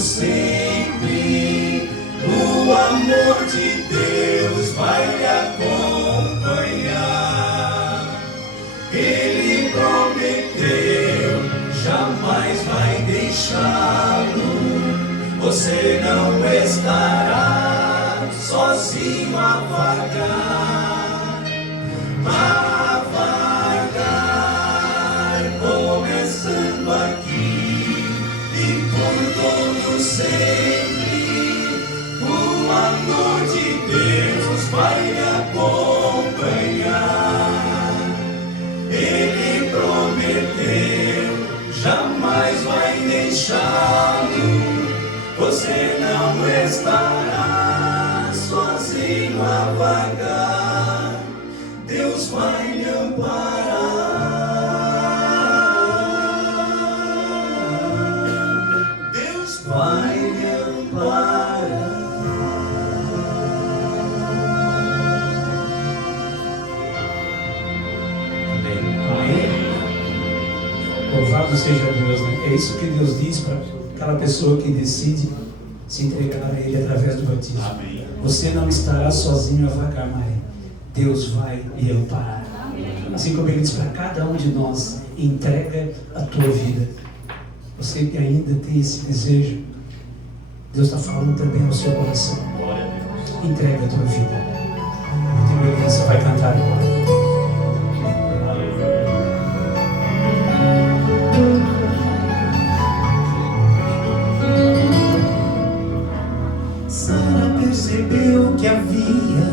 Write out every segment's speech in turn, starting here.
sempre. O amor de Deus vai lhe acompanhar. Ele prometeu, jamais vai deixá-lo. Você não estará sozinho a vagar, começando aqui e por todo sempre. O amor de Deus vai lhe acompanhar. Ele prometeu, jamais vai deixá-lo. Você não estará sozinho a vagar. Deus vai lhe amparar. Deus vai lhe amparar. Amém. Louvado seja Deus, né? É isso que Deus diz para aquela pessoa que decide se entregar a Ele através do batismo. Amém. Você não estará sozinho a vagar, Maria. Deus vai lhe amparar. Assim como Ele diz para cada um de nós: entrega a tua vida. Você que ainda tem esse desejo, Deus está falando também ao seu coração. Entrega a tua vida. A tua igreja vai cantar agora. Percebeu que havia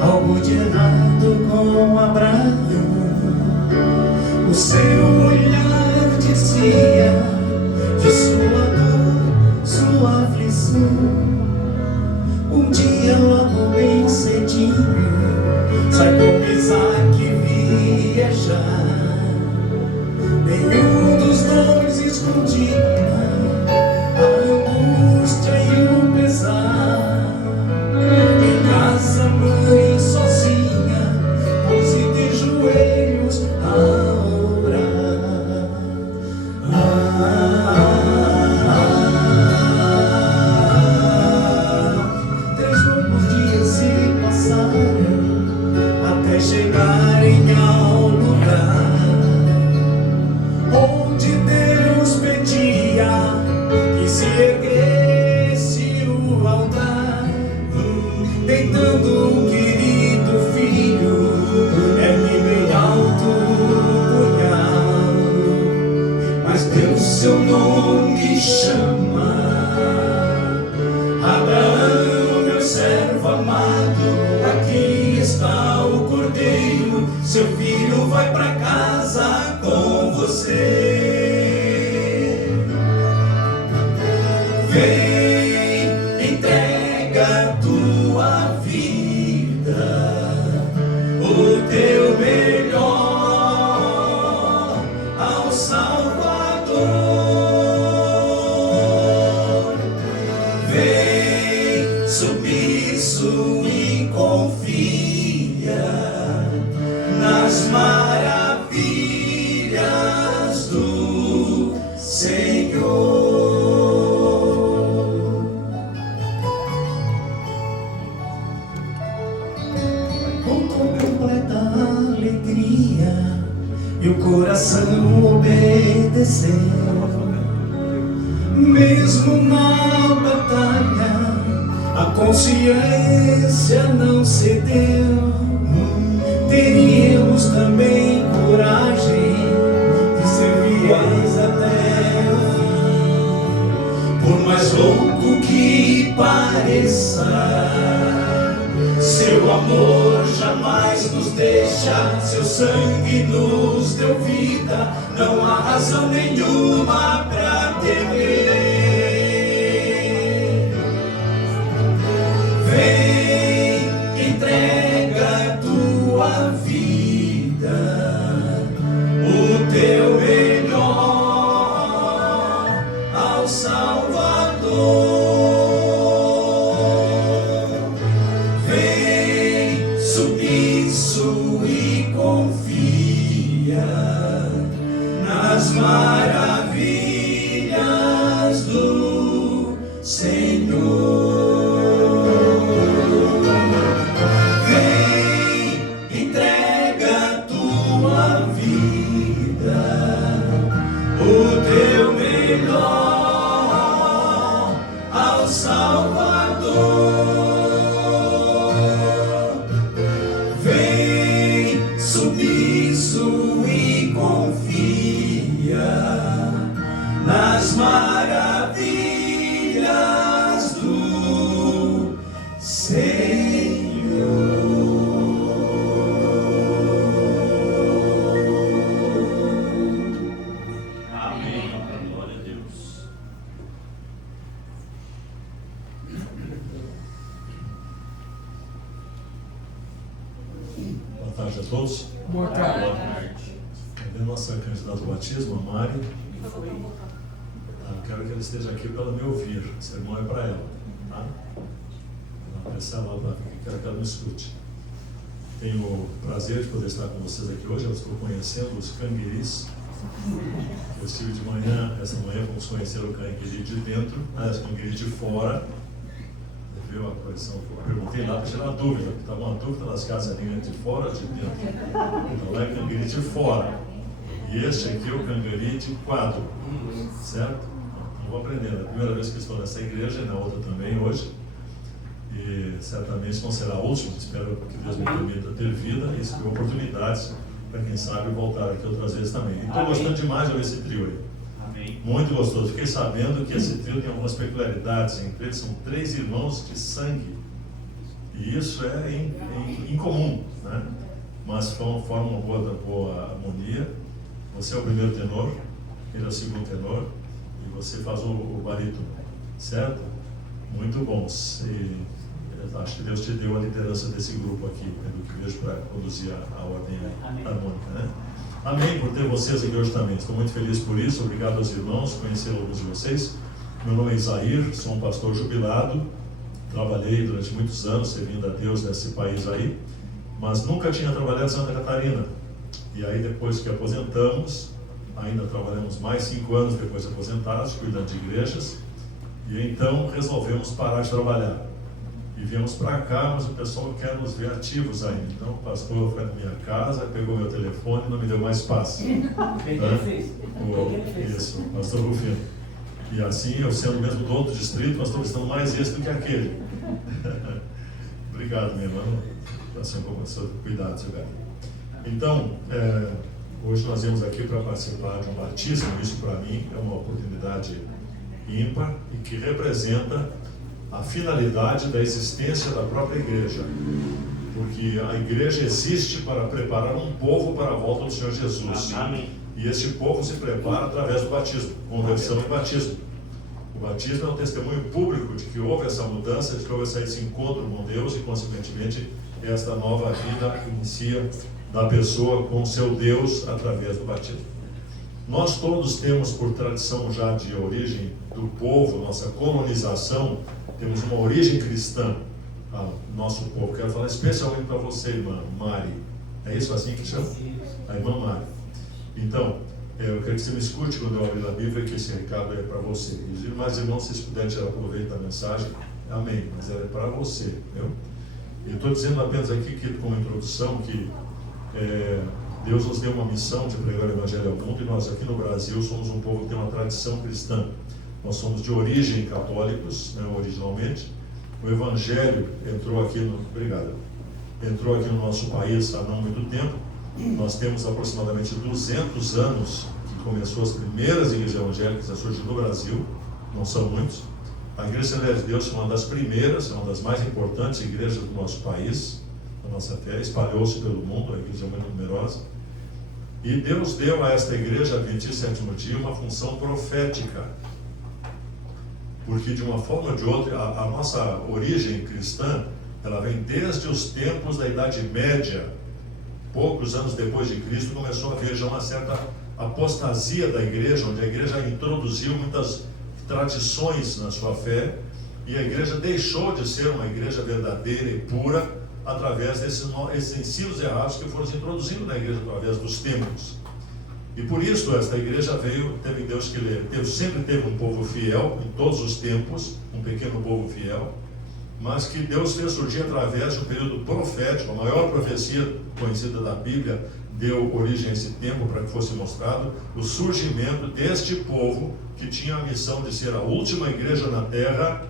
algo de errado com Abraão. O seu olhar dizia de sua dor, sua aflição. Um dia logo bem cedinho sai com Isaac viajar. Nenhum dos dois escondia a angústia e o pesar. A mãe sozinha pôs-se de joelhos a orar. Três longos dias se passaram até chegarem ao lugar onde Deus pedia que se erguesse o altar. Deitando um querido filho, ergue bem alto o punhal, mas Deus seu nome chama. Abraão, meu servo amado, aqui está o cordeiro, seu filho vai para casa com você. Vem, entrega tua vida, o teu melhor ao Salvador. Vem submisso e confia nas maravilhas do Senhor. E o coração obedeceu, mesmo na batalha, a consciência não cedeu. Teríamos também coragem de ser fiéis até o fim. Por mais louco que pareça, seu amor jamais nos deixa, seu sangue nos deu vida, não há razão nenhuma pra temer. Vem, entrega tua vida, o teu melhor ao Salvador. Submisso e confia nas maravilhas do Senhor. Vem, entrega tua vida, o teu melhor ao Salvador. Vem, submisso e confia nas maravilhas do Senhor. Amém. Glória a Deus. Boa tarde a todos. Boa tarde. Boa tarde. Cadê a nossa candidata ao batismo, a Mari? Quero que ela esteja aqui para ela me ouvir. O sermão é para ela. Tá? Ela pensa lá para mim, quero que ela me escute. Tenho o prazer de poder estar com vocês aqui hoje. Eu estou conhecendo os cangueris. Eu estive de manhã, essa manhã vamos conhecer o cangueri de dentro, o cangueri de fora. Viu a correção? Eu perguntei lá para tirar a dúvida, porque estava uma dúvida nas casas ali de fora ou de dentro. Então lá é cangueri de fora. E este aqui é o cangueri de quadro. Certo? Então vou aprendendo. É a primeira vez que estou nessa igreja, e na outra também hoje. E certamente não será a última. Espero que Deus me permita ter vida e oportunidades para quem sabe voltar aqui outras vezes também. E estou gostando demais de ver esse trio aí. Amém. Muito gostoso. Fiquei sabendo que esse trio tem algumas peculiaridades. Entre eles são 3 irmãos de sangue. E isso é incomum, né? Mas formam uma boa harmonia. Você é o primeiro tenor, ele é o segundo tenor, e você faz o barítono, certo? Muito bons. E acho que Deus te deu a liderança desse grupo aqui, pelo que vejo, para conduzir a ordem harmônica, né? Amém por ter vocês aqui hoje também. Estou muito feliz por isso. Obrigado aos irmãos, conhecer alguns de vocês. Meu nome é Isair, sou um pastor jubilado. Trabalhei durante muitos anos servindo a Deus nesse país aí, mas nunca tinha trabalhado em Santa Catarina. E aí, depois que aposentamos, ainda trabalhamos mais 5 anos depois de aposentados, cuidando de igrejas. E então resolvemos parar de trabalhar. E viemos para cá, mas o pessoal quer nos ver ativos ainda. Então o pastor foi na minha casa, pegou meu telefone e não me deu mais espaço. Quem que ele fez? Isso, o pastor Rufino. E assim, eu sendo mesmo dono do distrito, nós estamos precisando mais esse do que aquele. Obrigado, minha irmã. Assim como o senhor, cuidado, seu velho. Então, hoje nós viemos aqui para participar de um batismo. Isso para mim é uma oportunidade ímpar e que representa a finalidade da existência da própria igreja. Porque a igreja existe para preparar um povo para a volta do Senhor Jesus. Amém. E esse povo se prepara através do batismo, conversão e batismo. O batismo é um testemunho público de que houve essa mudança, de que houve esse encontro com Deus e, consequentemente, esta nova vida inicia da pessoa com seu Deus através do batismo. Nós todos temos, por tradição já de origem do povo, nossa colonização, temos uma origem cristã, nosso povo. Quero falar especialmente para você, irmã Mari. É isso assim que chama? A irmã Mari. Então, eu quero que você me escute quando eu abrir a Bíblia, que esse recado é para você. E os demais irmãos, se vocês puderem tirar proveito da mensagem, amém. Mas ela é para você, viu? E estou dizendo apenas aqui, que, como introdução, que Deus nos deu uma missão de pregar o Evangelho ao mundo, e nós aqui no Brasil somos um povo que tem uma tradição cristã. Nós somos de origem católicos, né, originalmente. O Evangelho entrou aqui no nosso país há não muito tempo. Nós temos aproximadamente 200 anos que começou as primeiras igrejas evangélicas a surgir no Brasil, não são muitos. A Igreja Assembleia de Deus foi uma das primeiras, uma das mais importantes igrejas do nosso país, da nossa fé, espalhou-se pelo mundo, a igreja é muito numerosa. E Deus deu a esta igreja Adventista Sétimo Dia uma função profética, porque de uma forma ou de outra, a nossa origem cristã, ela vem desde os tempos da Idade Média. Poucos anos depois de Cristo começou a haver já uma certa apostasia da igreja, onde a igreja introduziu muitas tradições na sua fé, e a igreja deixou de ser uma igreja verdadeira e pura através desses ensinos errados que foram se introduzindo na igreja através dos tempos. E por isso esta igreja sempre teve um povo fiel em todos os tempos, um pequeno povo fiel, mas que Deus fez surgir através de um período profético. A maior profecia conhecida da Bíblia deu origem a esse tempo para que fosse mostrado o surgimento deste povo que tinha a missão de ser a última igreja na terra,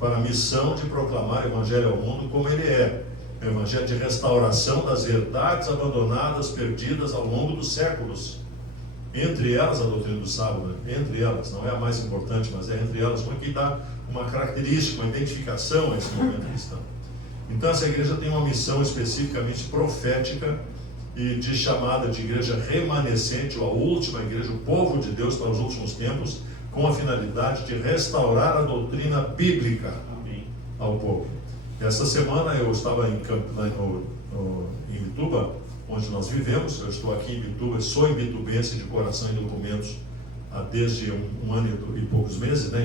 para a missão de proclamar o Evangelho ao mundo como ele é. O Evangelho de restauração das verdades abandonadas, perdidas ao longo dos séculos. Entre elas a doutrina do sábado, entre elas, não é a mais importante, mas é entre elas, porque dá uma característica, uma identificação a esse momento cristão. Então essa igreja tem uma missão especificamente profética e de chamada de igreja remanescente, ou a última igreja, o povo de Deus para os últimos tempos, com a finalidade de restaurar a doutrina bíblica ao povo. Essa semana eu estava em Imbituba, onde nós vivemos. Eu estou aqui em Imbituba, sou imbitubense de coração e documentos há desde um ano e poucos meses, né,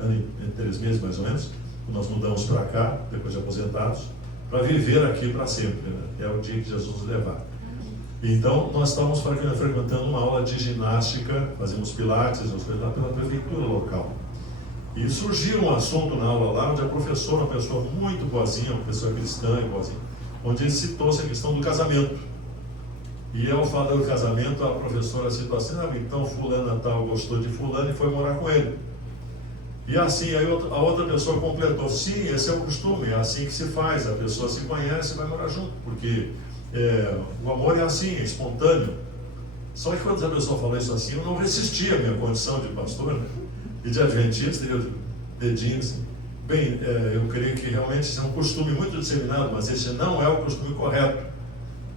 ano e 3 meses mais ou menos. Nós mudamos para cá, depois de aposentados, para viver aqui para sempre, né? É o dia que Jesus nos levar. Então, nós estávamos frequentando uma aula de ginástica, fazemos pilates, lá pela prefeitura local. E surgiu um assunto na aula lá, onde a professora, uma pessoa muito boazinha, uma pessoa cristã e boazinha, onde ele citou essa questão do casamento. E ao falar do casamento, a professora citou assim: então fulana tal gostou de fulano e foi morar com ele. E assim, aí a outra pessoa completou: sim, esse é o costume, é assim que se faz, a pessoa se conhece e vai morar junto, porque o amor é assim, é espontâneo. Só que quando a pessoa falou isso assim, eu não resisti à minha condição de pastor, né? E de adventista, e eu dedinho assim, bem, eu creio que realmente isso é um costume muito disseminado, mas esse não é o costume correto.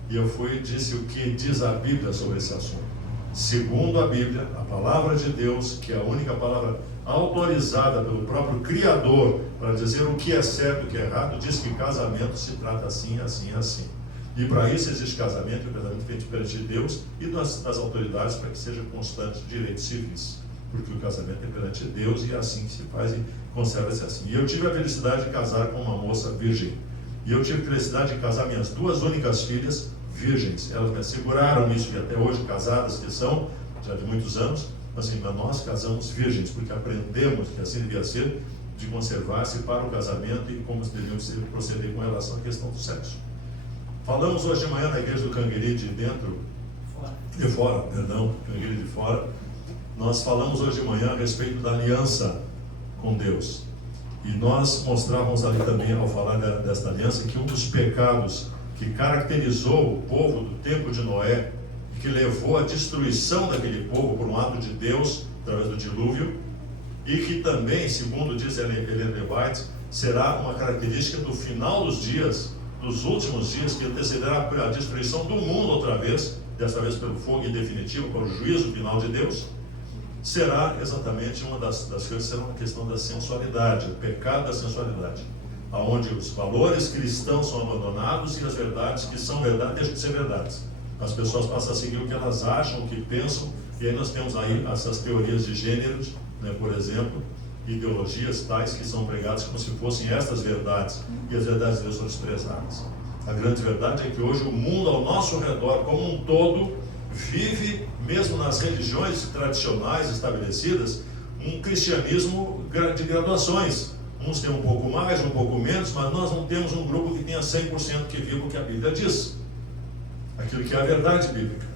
E eu fui e disse o que diz a Bíblia sobre esse assunto. Segundo a Bíblia, a palavra de Deus, que é a única palavra autorizada pelo próprio Criador para dizer o que é certo e o que é errado, diz que casamento se trata assim, assim, assim. E para isso existe casamento, o casamento feito perante Deus e das autoridades, para que seja constante de direitos civis, porque o casamento é perante Deus e é assim que se faz e conserva-se assim. E eu tive a felicidade de casar com uma moça virgem, e eu tive a felicidade de casar minhas 2 únicas filhas virgens. Elas me asseguraram isso, e até hoje casadas que são, já de muitos anos, assim, mas nós casamos virgens, porque aprendemos que assim devia ser, de conservar-se para o casamento e como devemos proceder com relação à questão do sexo. Falamos hoje de manhã na igreja do Canguiri de dentro, de fora, perdão, Canguiri de fora. Nós falamos hoje de manhã a respeito da aliança com Deus. E nós mostrávamos ali também, ao falar desta aliança, que um dos pecados que caracterizou o povo do tempo de Noé, que levou à destruição daquele povo por um ato de Deus, através do dilúvio, e que também, segundo diz Ellen White, será uma característica do final dos dias, dos últimos dias, que antecederá a destruição do mundo outra vez, dessa vez pelo fogo em definitivo, para o juízo final de Deus, será exatamente uma das coisas, será uma questão da sensualidade, o pecado da sensualidade, onde os valores cristãos são abandonados e as verdades que são verdade deixam de ser verdades. As pessoas passam a seguir o que elas acham, o que pensam, e aí nós temos aí essas teorias de gêneros, né, por exemplo, ideologias tais que são pregadas como se fossem estas verdades, e as verdades de Deus são desprezadas. A grande verdade é que hoje o mundo ao nosso redor, como um todo, vive, mesmo nas religiões tradicionais estabelecidas, um cristianismo de graduações. Uns têm um pouco mais, um pouco menos, mas nós não temos um grupo que tenha 100% que viva o que a Bíblia diz, aquilo que é a verdade bíblica.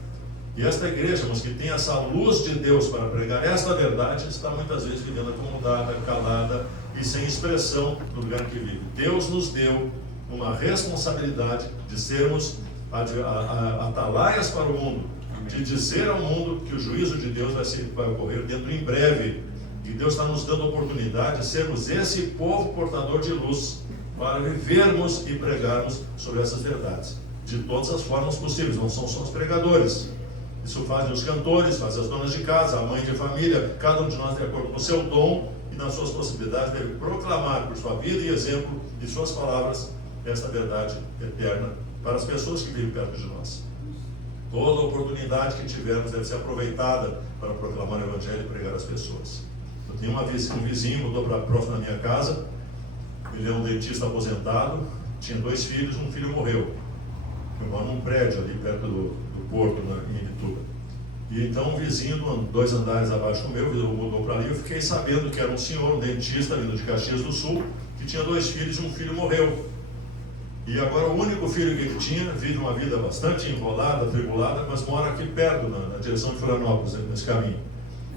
E esta igreja, mas que tem essa luz de Deus para pregar esta verdade, está muitas vezes vivendo acomodada, calada e sem expressão no lugar que vive. Deus nos deu uma responsabilidade de sermos atalaias para o mundo, de dizer ao mundo que o juízo de Deus vai ocorrer dentro em breve. E Deus está nos dando a oportunidade de sermos esse povo portador de luz, para vivermos e pregarmos sobre essas verdades, de todas as formas possíveis. Não são só os pregadores, isso fazem os cantores, fazem as donas de casa, a mãe de família. Cada um de nós, de acordo com o seu dom e nas suas possibilidades, deve proclamar por sua vida e exemplo de suas palavras esta verdade eterna para as pessoas que vivem perto de nós. Toda oportunidade que tivermos deve ser aproveitada para proclamar o Evangelho e pregar às pessoas. Eu tenho um vizinho, mudou para próximo da minha casa. Ele é um dentista aposentado, tinha 2 filhos, um filho morreu. Eu moro num prédio ali perto do porto, em Imbituba. E então um vizinho, 2 andares abaixo do meu, mudou para ali, eu fiquei sabendo que era um senhor, um dentista vindo de Caxias do Sul, que tinha 2 filhos e um filho morreu. E agora o único filho que ele tinha vive uma vida bastante enrolada, atribulada, mas mora aqui perto, na direção de Florianópolis, nesse caminho.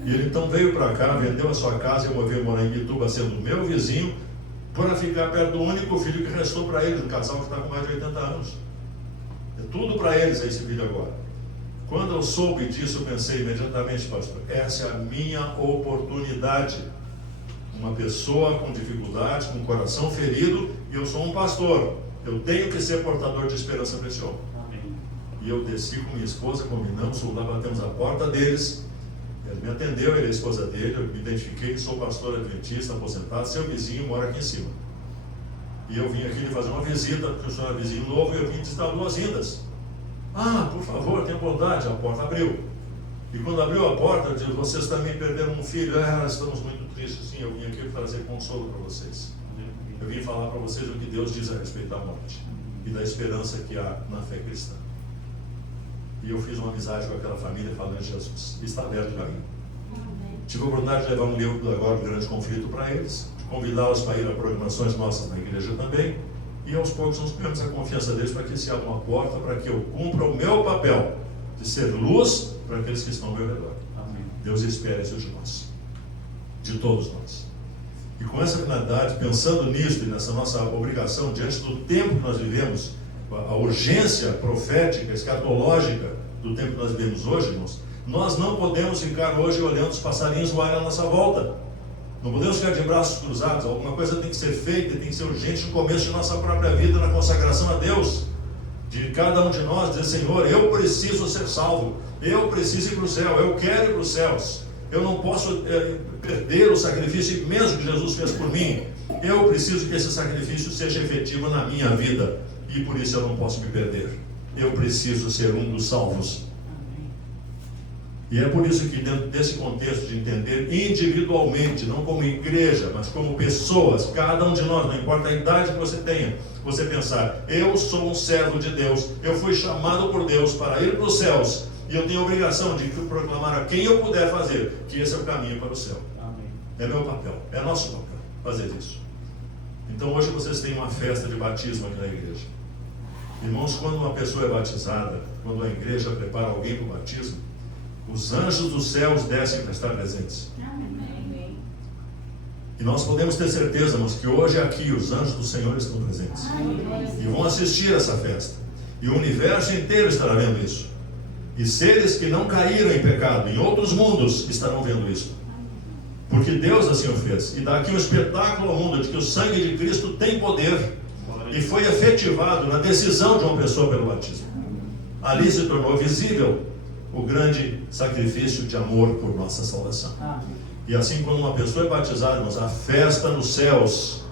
E ele então veio para cá, vendeu a sua casa, eu veio morar em Ituba, sendo meu vizinho, para ficar perto do único filho que restou para eles, um casal que está com mais de 80 anos. É tudo para eles esse filho agora. Quando eu soube disso, eu pensei imediatamente, pastor, essa é a minha oportunidade. Uma pessoa com dificuldades, com o coração ferido, e eu sou um pastor. Eu tenho que ser portador de esperança para esse homem. Amém. E eu desci com minha esposa, combinamos, lá batemos a porta deles. Ele me atendeu, ele é a esposa dele, eu me identifiquei que sou pastor adventista, aposentado, seu vizinho mora aqui em cima. E eu vim aqui lhe fazer uma visita, porque o senhor é vizinho novo, e eu vim visitar 2 vindas. Ah, por favor, tenha bondade. A porta abriu. E quando abriu a porta, eu disse, vocês também perderam um filho. Estamos muito tristes. Sim, eu vim aqui trazer consolo para vocês. Eu vim falar para vocês o que Deus diz a respeito da morte e da esperança que há na fé cristã. E eu fiz uma amizade com aquela família falando de Jesus. Está aberto o caminho. Tive a oportunidade de levar um livro agora do Grande Conflito para eles, de convidá-los para ir a programações nossas na igreja também. E aos poucos nós ganhamos a confiança deles para que se abra uma porta, para que eu cumpra o meu papel de ser luz para aqueles que estão ao meu redor. Amém. Deus espera isso de nós, de todos nós. E com essa finalidade, pensando nisso e nessa nossa obrigação diante do tempo que nós vivemos, a urgência profética, escatológica do tempo que nós vivemos hoje, irmãos, nós não podemos ficar hoje olhando os passarinhos voarem à nossa volta. Não podemos ficar de braços cruzados. Alguma coisa tem que ser feita, tem que ser urgente no começo de nossa própria vida, na consagração a Deus. De cada um de nós dizer, Senhor, eu preciso ser salvo, eu preciso ir para o céu, eu quero ir para os céus. Eu não posso perder o sacrifício imenso que Jesus fez por mim. Eu preciso que esse sacrifício seja efetivo na minha vida. E por isso eu não posso me perder. Eu preciso ser um dos salvos. E é por isso que dentro desse contexto de entender individualmente, não como igreja, mas como pessoas, cada um de nós, não importa a idade que você tenha, você pensar, eu sou um servo de Deus, eu fui chamado por Deus para ir para os céus, e eu tenho a obrigação de proclamar a quem eu puder fazer, que esse é o caminho para o céu. Amém. É meu papel, é nosso papel fazer isso. Então hoje vocês têm uma festa de batismo aqui na igreja. Irmãos, quando uma pessoa é batizada, quando a igreja prepara alguém para o batismo, os anjos dos céus descem para estar presentes. Amém. E nós podemos ter certeza, mas que hoje aqui os anjos do Senhor estão presentes. E vão assistir essa festa. E o universo inteiro estará vendo isso. E seres que não caíram em pecado, em outros mundos, estarão vendo isso. Porque Deus assim o fez. E dá aqui um espetáculo ao mundo de que o sangue de Cristo tem poder. E foi efetivado na decisão de uma pessoa pelo batismo. Ali se tornou visível o grande sacrifício de amor por nossa salvação. E assim, quando uma pessoa é batizada, irmãos, a festa nos céus,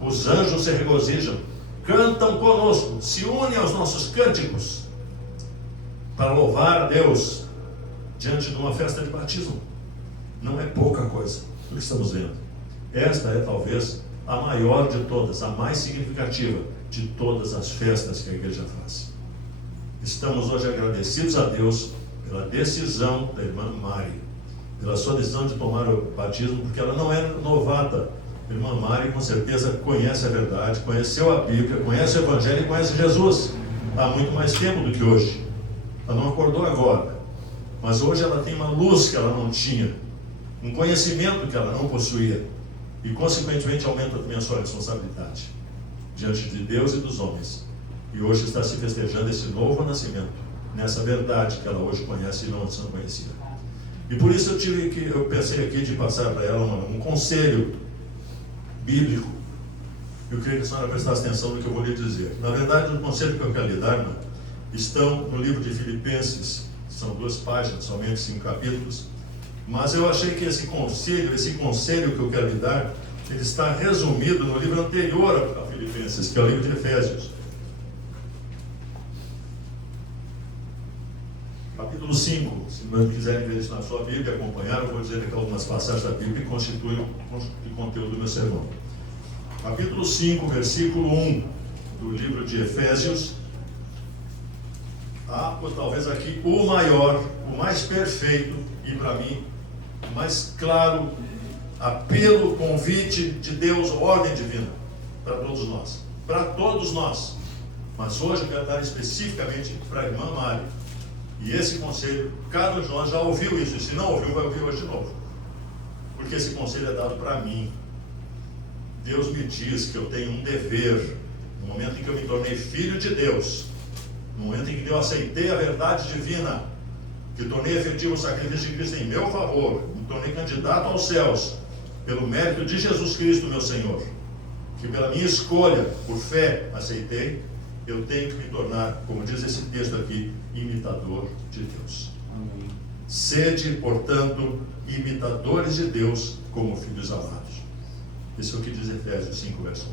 os anjos se regozijam, cantam conosco, se unem aos nossos cânticos para louvar a Deus diante de uma festa de batismo. Não é pouca coisa o que estamos vendo. Esta é talvez a maior de todas, a mais significativa de todas as festas que a igreja faz. Estamos hoje agradecidos a Deus pela decisão da irmã Mari, pela sua decisão de tomar o batismo, porque ela não é novata. A irmã Mari com certeza conhece a verdade, conheceu a Bíblia, conhece o Evangelho e conhece Jesus há muito mais tempo do que hoje. Ela não acordou agora, mas hoje ela tem uma luz que ela não tinha, um conhecimento que ela não possuía, e consequentemente aumenta também a sua responsabilidade diante de Deus e dos homens. E hoje está se festejando esse novo nascimento, nessa verdade que ela hoje conhece e não antes não conhecia. E por isso eu pensei aqui de passar para ela um conselho bíblico. Eu queria que a senhora prestasse atenção no que eu vou lhe dizer. Na verdade, o conselho que eu quero lhe dar, irmã, estão no livro de Filipenses, são 2 páginas, somente 5 capítulos, mas eu achei que esse conselho que eu quero lhe dar, ele está resumido no livro anterior a Filipenses, que é o livro de Efésios. Capítulo 5, se vocês quiserem ver isso na sua Bíblia, acompanhar, eu vou dizer aqui algumas passagens da Bíblia que constituem o conteúdo do meu sermão. Capítulo 5, versículo 1 do livro de Efésios, talvez aqui o maior, o mais perfeito e para mim o mais claro apelo, convite de Deus, ordem divina para todos nós. Para todos nós. Mas hoje eu quero dar especificamente para a irmã Mari. E esse conselho, cada um de nós já ouviu isso. E se não ouviu, vai ouvir hoje de novo. Porque esse conselho é dado para mim. Deus me diz que eu tenho um dever. No momento em que eu me tornei filho de Deus, no momento em que eu aceitei a verdade divina, que tornei efetivo o sacrifício de Cristo em meu favor, me tornei candidato aos céus, pelo mérito de Jesus Cristo, meu Senhor, que pela minha escolha, por fé, aceitei, eu tenho que me tornar, como diz esse texto aqui, imitador de Deus. Amém. Sede, portanto, imitadores de Deus como filhos amados. Isso é o que diz Efésios 5, verso 1.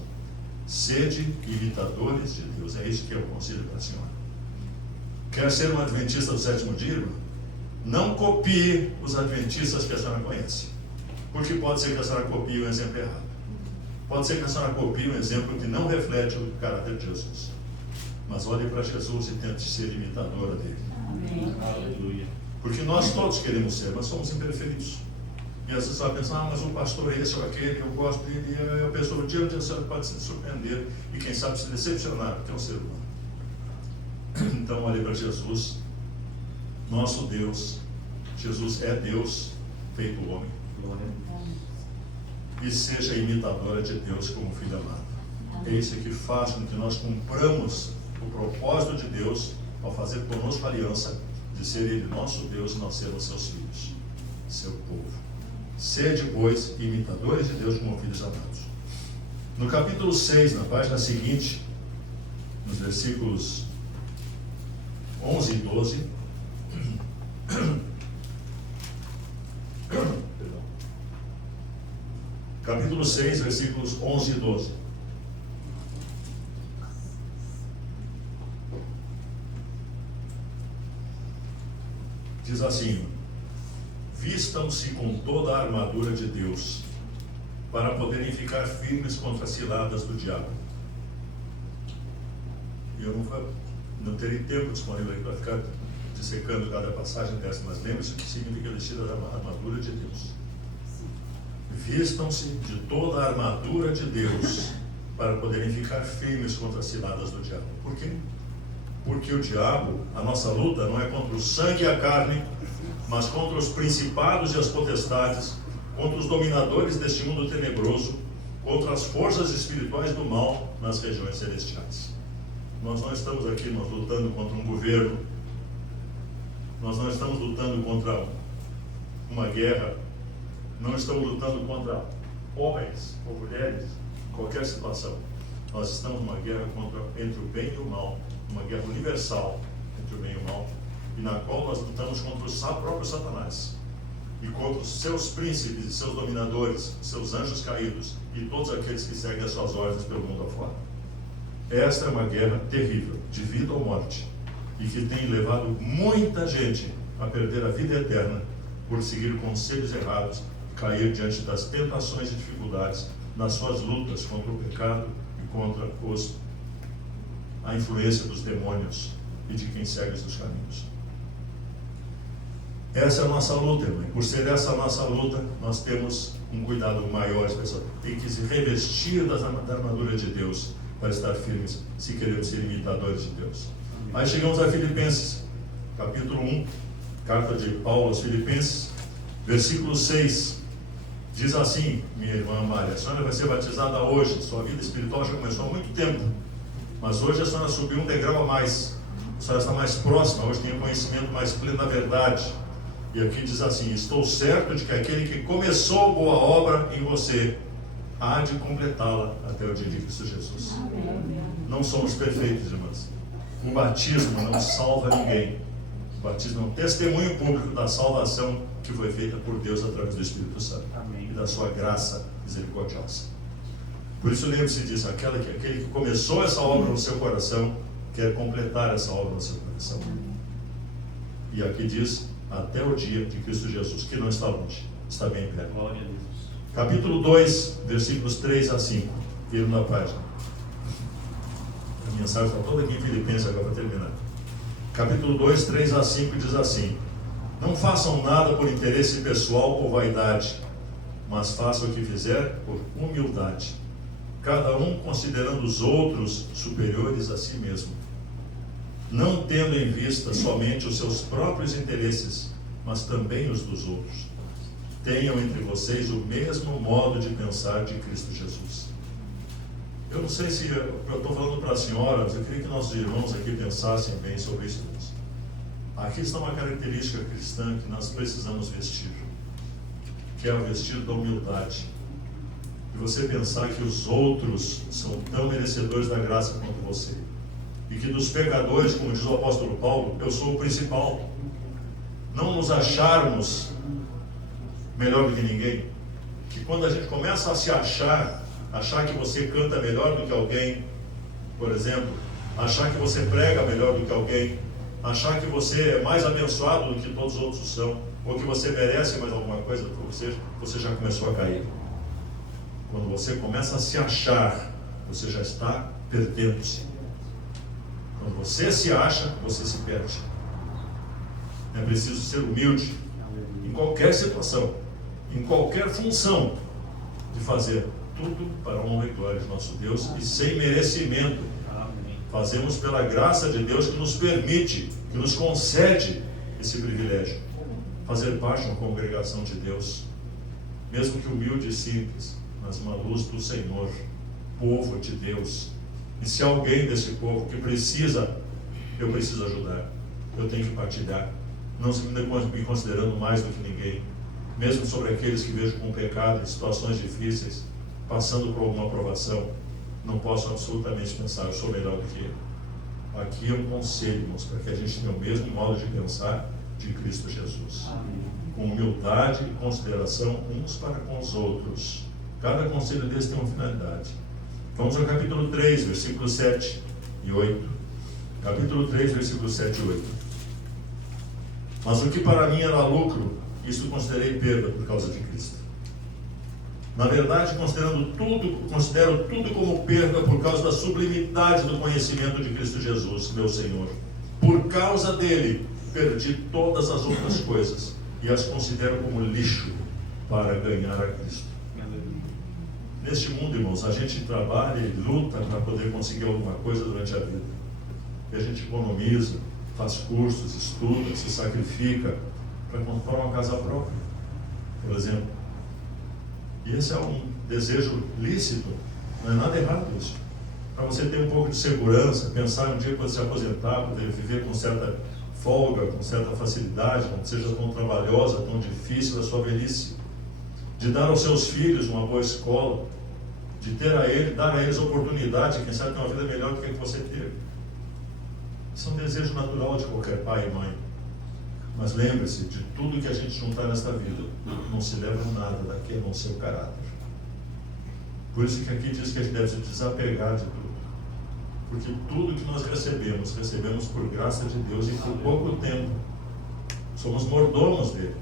Sede imitadores de Deus. É isso que é o conselho para a senhora. Quer ser um adventista do sétimo dia, irmão? Não copie os adventistas que a senhora conhece. Porque pode ser que a senhora copie um exemplo errado. Pode ser que a senhora copie um exemplo que não reflete o caráter de Jesus. Mas olhe para Jesus e tente ser imitadora dele. Amém. Aleluia. Porque nós todos queremos ser, mas somos imperfeitos. E às vezes você vai pensar, mas o pastor é esse ou aquele, eu gosto dele, e a pessoa, o dia a senhora pode se surpreender e quem sabe se decepcionar, porque é um ser humano. Então olhe para Jesus, nosso Deus. Jesus é Deus feito homem. E seja imitadora de Deus como filho amado. É isso que faz com que nós cumpramos o propósito de Deus ao fazer conosco aliança de ser Ele nosso Deus e nós sermos seus filhos, seu povo. Sede, pois, imitadores de Deus como filhos amados. No capítulo 6, na página seguinte, nos versículos 11 e 12, capítulo 6, versículos 11 e 12. Diz assim: vistam-se com toda a armadura de Deus, para poderem ficar firmes contra as ciladas do diabo. Eu não terei tempo disponível aí para ficar dissecando cada passagem dessa, mas lembre-se o que significa vestir a armadura de Deus. Vistam-se de toda a armadura de Deus, para poderem ficar firmes contra as ciladas do diabo. Por quê? Porque o diabo, a nossa luta não é contra o sangue e a carne, mas contra os principados e as potestades, contra os dominadores deste mundo tenebroso, contra as forças espirituais do mal nas regiões celestiais. Nós não estamos aqui lutando contra um governo, nós não estamos lutando contra uma guerra, não estamos lutando contra homens ou mulheres, qualquer situação. Nós estamos numa guerra entre o bem e o mal, uma guerra universal entre o bem e o mal, e na qual nós lutamos contra o próprio Satanás, e contra os seus príncipes e seus dominadores, seus anjos caídos, e todos aqueles que seguem as suas ordens pelo mundo afora. Esta é uma guerra terrível, de vida ou morte, e que tem levado muita gente a perder a vida eterna por seguir conselhos errados, cair diante das tentações e dificuldades nas suas lutas contra o pecado e contra a influência dos demônios e de quem segue os seus caminhos. Essa é a nossa luta, irmão. Por ser essa a nossa luta, nós temos um cuidado maior, pessoal. Tem que se revestir da armadura de Deus para estar firmes, se queremos ser imitadores de Deus. Aí chegamos a Filipenses, capítulo 1, carta de Paulo aos Filipenses, versículo 6. Diz assim, minha irmã Maria: a senhora vai ser batizada hoje, sua vida espiritual já começou há muito tempo, mas hoje a senhora subiu um degrau a mais, a senhora está mais próxima, hoje tem um conhecimento mais pleno da verdade. E aqui diz assim: estou certo de que aquele que começou boa obra em você há de completá-la até o dia de Cristo Jesus. Amém. Não somos perfeitos, irmãs. O batismo não salva ninguém. O batismo é um testemunho público da salvação que foi feita por Deus através do Espírito Santo. Amém. E da sua graça misericordiosa. Por isso lembre-se disso: aquele que começou essa obra no seu coração quer completar essa obra no seu coração. E aqui diz: até o dia de Cristo Jesus, que não está longe, está bem perto. Glória a Deus. Capítulo 2, versículos 3 a 5. Viram na página. A mensagem está toda aqui em Filipenses agora para terminar. capítulo 2, 3 a 5 diz assim: não façam nada por interesse pessoal ou vaidade, mas façam o que fizer por humildade, cada um considerando os outros superiores a si mesmo, não tendo em vista somente os seus próprios interesses, mas também os dos outros. Tenham entre vocês o mesmo modo de pensar de Cristo Jesus. Eu não sei se eu estou falando para a senhora, mas eu queria que nossos irmãos aqui pensassem bem sobre isso. Aqui está uma característica cristã que nós precisamos vestir, que é o vestir da humildade. E você pensar que os outros são tão merecedores da graça quanto você. E que dos pecadores, como diz o apóstolo Paulo, eu sou o principal. Não nos acharmos melhor do que ninguém. Que quando a gente começa a se achar que você canta melhor do que alguém, por exemplo, achar que você prega melhor do que alguém, achar que você é mais abençoado do que todos os outros são, ou que você merece mais alguma coisa por você já começou a cair. Quando você começa a se achar, você já está perdendo-se. Quando você se acha, você se perde. É preciso ser humilde em qualquer situação, em qualquer função, de fazer tudo para a honra e glória de nosso Deus e sem merecimento. Fazemos pela graça de Deus que nos permite, que nos concede esse privilégio. Fazer parte de uma congregação de Deus, mesmo que humilde e simples, mas uma luz do Senhor, povo de Deus. E se alguém desse povo que precisa, eu preciso ajudar, eu tenho que partilhar, não me considerando mais do que ninguém, mesmo sobre aqueles que vejo com pecado, em situações difíceis, passando por alguma provação, não posso absolutamente pensar, eu sou melhor do que ele. Aqui é um conselho, irmãos, para que a gente tenha o mesmo modo de pensar de Cristo Jesus. Com humildade e consideração uns para com os outros. Cada conselho desse tem uma finalidade. Vamos ao capítulo 3, versículos 7 e 8. Capítulo 3, versículos 7 e 8. Mas o que para mim era lucro, isso considerei perda por causa de Cristo. Na verdade, considero tudo como perda por causa da sublimidade do conhecimento de Cristo Jesus, meu Senhor. Por causa dele, perdi todas as outras coisas e as considero como lixo para ganhar a Cristo. Neste mundo, irmãos, a gente trabalha e luta para poder conseguir alguma coisa durante a vida. E a gente economiza, faz cursos, estuda, se sacrifica para comprar uma casa própria, por exemplo. E esse é um desejo lícito, não é nada errado isso. Para você ter um pouco de segurança, pensar um dia quando se aposentar, poder viver com certa folga, com certa facilidade, não seja tão trabalhosa, tão difícil a sua velhice. De dar aos seus filhos uma boa escola, de dar a eles oportunidade, quem sabe ter uma vida melhor do que a que você teve. Isso é um desejo natural de qualquer pai e mãe. Mas lembre-se, de tudo que a gente juntar nesta vida, não se leva nada daqui a não ser o caráter. Por isso que aqui diz que a gente deve se desapegar de tudo. Porque tudo que nós recebemos por graça de Deus e por pouco tempo. Somos mordomos dele.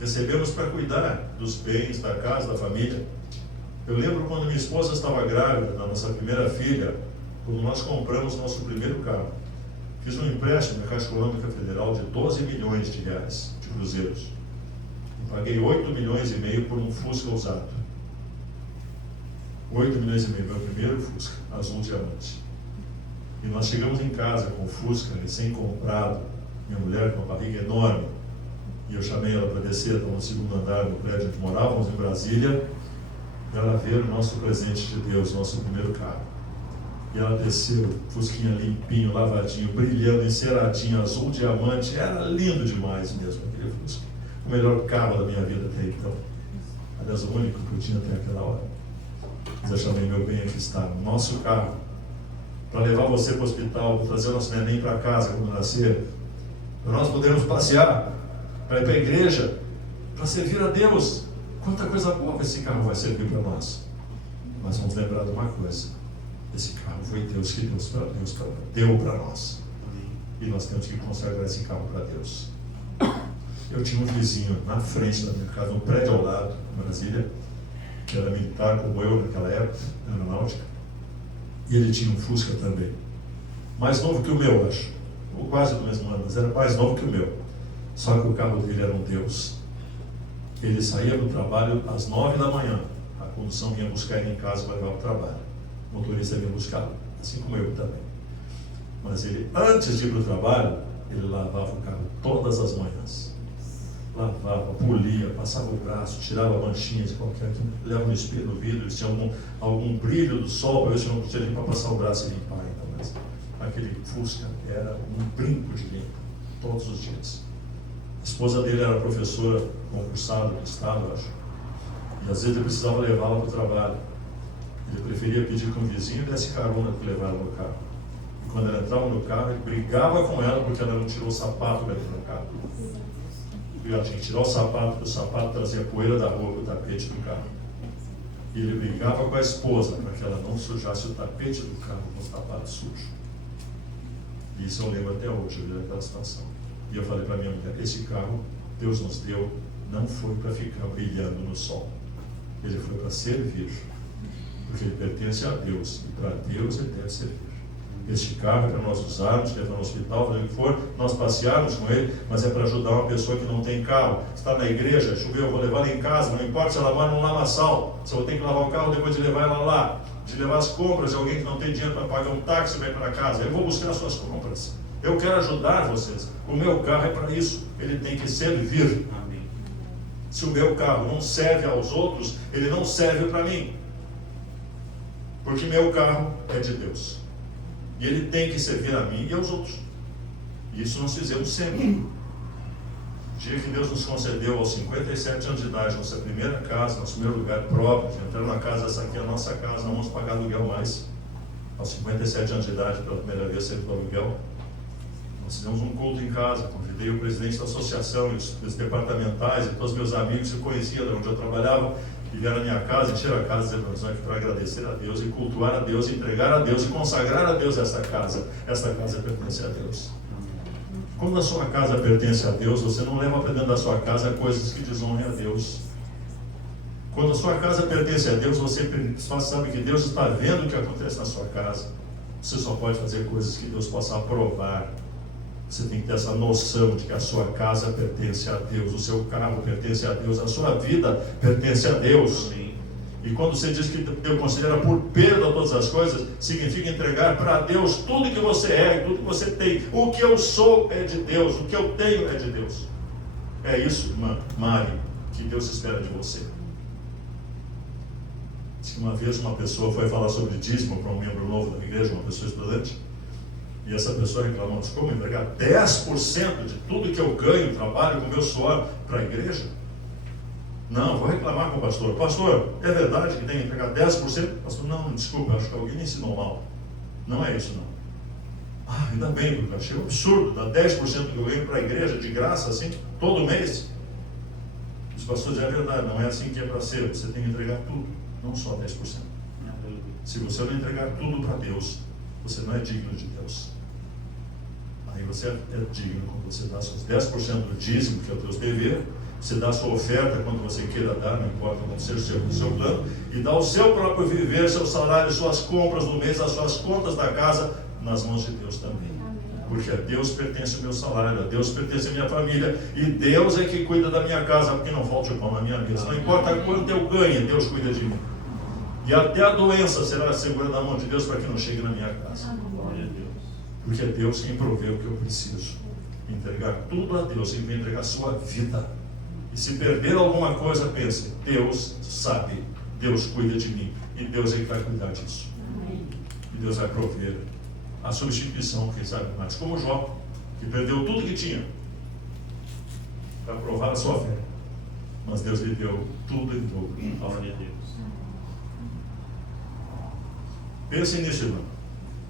Recebemos para cuidar dos bens, da casa, da família. Eu lembro quando minha esposa estava grávida, na nossa primeira filha, quando nós compramos nosso primeiro carro. Fiz um empréstimo na Caixa Econômica Federal de 12 milhões de reais, de cruzeiros. Eu paguei 8 milhões e meio por um Fusca usado. 8 milhões e meio, meu primeiro Fusca, azul diamante. E nós chegamos em casa com o Fusca recém-comprado, minha mulher com uma barriga enorme. E eu chamei ela para descer, estava no segundo andar do prédio que morávamos em Brasília, para ela ver o nosso presente de Deus, nosso primeiro carro. E ela desceu, Fusquinha limpinho, lavadinho, brilhando, enceradinho, azul diamante. Era lindo demais mesmo aquele Fusca. O melhor carro da minha vida até então. Aliás, o único que eu tinha até aquela hora. Mas eu chamei meu bem, aqui está, o nosso carro. Para levar você para o hospital, para trazer o nosso neném para casa quando nascer. Para nós podermos passear, para ir para a igreja, para servir a Deus. Quanta coisa boa esse carro vai servir para nós. Mas vamos lembrar de uma coisa. Esse carro foi Deus que deu para nós. E nós temos que consagrar esse carro para Deus. Eu tinha um vizinho na frente da minha casa, um prédio ao lado, em Brasília, que era militar como eu naquela época, aeronáutica. E ele tinha um Fusca também. Mais novo que o meu, acho. ou quase do mesmo ano, mas era mais novo que o meu. Só que o carro dele era um Deus. Ele saía do trabalho às 9 da manhã. A condução vinha buscar ele em casa para levar para o trabalho. O motorista vinha buscá-lo, assim como eu também. Mas ele, antes de ir para o trabalho, ele lavava o carro todas as manhãs. Lavava, polia, passava o braço, tirava manchinhas de qualquer, olhava no espelho, no vidro, se tinha algum brilho do sol, para ver se não podia limpar, passar o braço e limpar ainda. Mas aquele Fusca era um brinco de limpo, todos os dias. A esposa dele era professora concursada do estado, acho. E às vezes ele precisava levá-la para o trabalho. Ele preferia pedir que um vizinho desse carona que levava no carro. E quando ela entrava no carro, ele brigava com ela porque ela não tirou o sapato para entrar no carro. E ela tinha que tirar o sapato, porque o sapato trazia poeira da rua para o tapete do carro. E ele brigava com a esposa para que ela não sujasse o tapete do carro com o sapato sujo. E isso eu lembro até hoje, eu vi aquela situação. E eu falei para minha mulher, esse carro Deus nos deu, não foi para ficar brilhando no sol. Ele foi para servir. Porque ele pertence a Deus. E para Deus ele deve servir. Este carro é para nós usarmos, levar no hospital, fazer o que for, nós passearmos com ele, mas é para ajudar uma pessoa que não tem carro. Está na igreja, choveu, eu vou levar ela em casa, não importa se ela mora num lamaçal, se eu vou ter que lavar o carro depois de levar ela lá, de levar as compras de alguém que não tem dinheiro para pagar um táxi para ir para casa. Eu vou buscar as suas compras. Eu quero ajudar vocês. O meu carro é para isso. Ele tem que servir. Amém. Se o meu carro não serve aos outros, ele não serve para mim. Porque meu carro é de Deus. E ele tem que servir a mim e aos outros. E isso nós fizemos sempre. O dia que Deus nos concedeu aos 57 anos de idade, nossa primeira casa, nosso primeiro lugar próprio, entrando na casa, essa aqui é a nossa casa, não vamos pagar aluguel mais. Aos 57 anos de idade, pela primeira vez, saindo do aluguel. Nós fizemos um culto em casa, convidei o presidente da associação e os departamentais e todos os meus amigos que eu conhecia, de onde eu trabalhava, e vieram na minha casa, encheram a casa de televisão aqui para agradecer a Deus e cultuar a Deus, entregar a Deus e consagrar a Deus esta casa. Esta casa pertence a Deus. Quando a sua casa pertence a Deus, você não leva para dentro da sua casa coisas que desonrem a Deus. Quando a sua casa pertence a Deus, você sabe que Deus está vendo o que acontece na sua casa. Você só pode fazer coisas que Deus possa aprovar. Você tem que ter essa noção de que a sua casa pertence a Deus, o seu carro pertence a Deus, a sua vida pertence a Deus. Amém. E quando você diz que Deus considera por perda todas as coisas, significa entregar para Deus tudo que você é e tudo que você tem. O que eu sou é de Deus, o que eu tenho é de Deus. É isso, irmã Mari, que Deus espera de você. Diz que uma vez uma pessoa foi falar sobre dízimo para um membro novo da igreja, uma pessoa estudante. E essa pessoa reclamou, mas como entregar 10% de tudo que eu ganho, trabalho com meu suor para a igreja? Não, vou reclamar com o pastor. Pastor, é verdade que tem que entregar 10%? Pastor, não, desculpa, acho que alguém me ensinou mal. Não é isso, não. Ah, ainda bem, porque eu achei um absurdo, dar 10% do que eu ganho para a igreja, de graça, assim, todo mês. Os pastores dizem, é verdade, não é assim que é para ser. Você tem que entregar tudo, não só 10%. Se você não entregar tudo para Deus, você não é digno de Deus. Aí você é digno quando você dá seus 10% do dízimo, que é o teu dever, você dá a sua oferta quando você queira dar, não importa como seja o seu plano, e dá o seu próprio viver, seu salário, suas compras do mês, as suas contas da casa, nas mãos de Deus também. Porque a Deus pertence o meu salário, a Deus pertence a minha família, e Deus é que cuida da minha casa, porque não falte o pão na minha mesa. Não importa quanto eu ganhe, Deus cuida de mim. E até a doença será segura na mão de Deus para que não chegue na minha casa. Glória a Deus. Porque é Deus quem provê o que eu preciso. Entregar tudo a Deus, e entregar a sua vida. E se perder alguma coisa, pense, Deus sabe, Deus cuida de mim, e Deus é que vai cuidar disso. E Deus vai prover a substituição, quem sabe mais, como Jó, que perdeu tudo que tinha para provar a sua fé. Mas Deus lhe deu tudo em dobro. Glória a Deus. Pense nisso, irmão.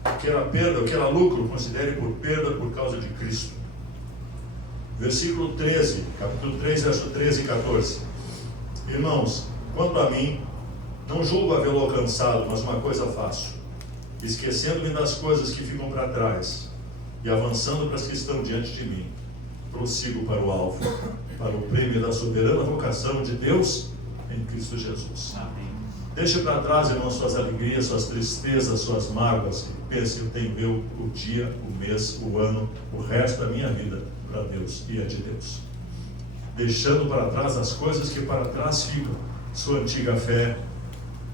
O que era perda, o que era lucro, considere por perda por causa de Cristo. Versículo 13, capítulo 3, verso 13 e 14. Irmãos, quanto a mim, não julgo havê-lo alcançado, mas uma coisa faço, esquecendo-me das coisas que ficam para trás e avançando para as que estão diante de mim, prossigo para o alvo, para o prêmio da soberana vocação de Deus em Cristo Jesus. Amém. Deixe para trás, irmão, suas alegrias, suas tristezas, suas mágoas. E pense, eu tenho o dia, o mês, o ano, o resto da minha vida para Deus e é de Deus. Deixando para trás as coisas que para trás ficam. Sua antiga fé,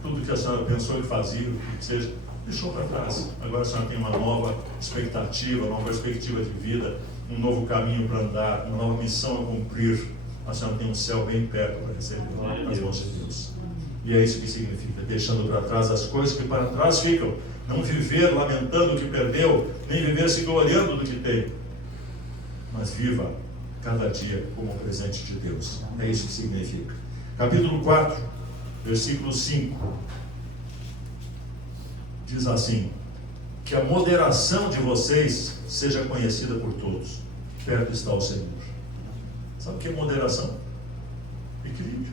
tudo que a senhora pensou e fazia, o que seja, deixou para trás. Agora a senhora tem uma nova expectativa, uma nova perspectiva de vida, um novo caminho para andar, uma nova missão a cumprir. A senhora tem um céu bem perto para receber nas mãos de Deus. E é isso que significa, deixando para trás as coisas que para trás ficam. Não viver lamentando o que perdeu, nem viver se gloriando do que tem. Mas viva cada dia como um presente de Deus. É isso que significa. Capítulo 4, versículo 5. Diz assim: que a moderação de vocês seja conhecida por todos. Perto está o Senhor. Sabe o que é moderação? Equilíbrio.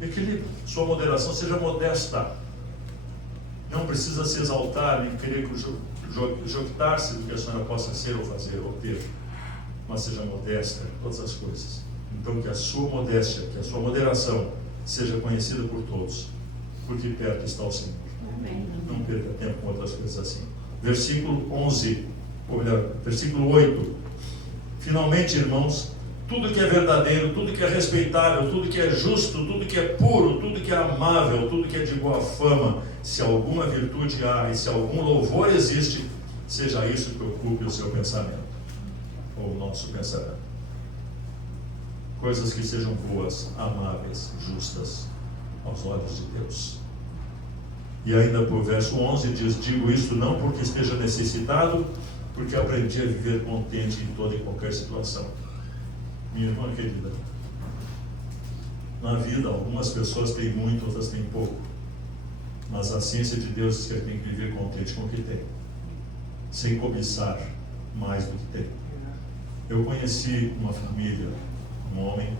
Equilíbrio. Sua moderação seja modesta. Não precisa se exaltar nem querer jactar-se do que a senhora possa ser ou fazer ou ter, mas seja modesta em todas as coisas. Então que a sua modéstia, que a sua moderação seja conhecida por todos, porque perto está o Senhor. Amém. Não perca tempo com outras coisas assim. Versículo 11, ou melhor, versículo 8. Finalmente, irmãos, tudo que é verdadeiro, tudo que é respeitável, tudo que é justo, tudo que é puro, tudo que é amável, tudo que é de boa fama, se alguma virtude há e se algum louvor existe, seja isso que ocupe o seu pensamento, ou o nosso pensamento. Coisas que sejam boas, amáveis, justas aos olhos de Deus. E ainda por verso 11 diz: digo isso não porque esteja necessitado, porque aprendi a viver contente em toda e qualquer situação. Minha irmã querida, na vida algumas pessoas têm muito, outras têm pouco, mas a ciência de Deus diz que ele tem que viver contente com o que tem, sem cobiçar mais do que tem. Eu conheci uma família, um homem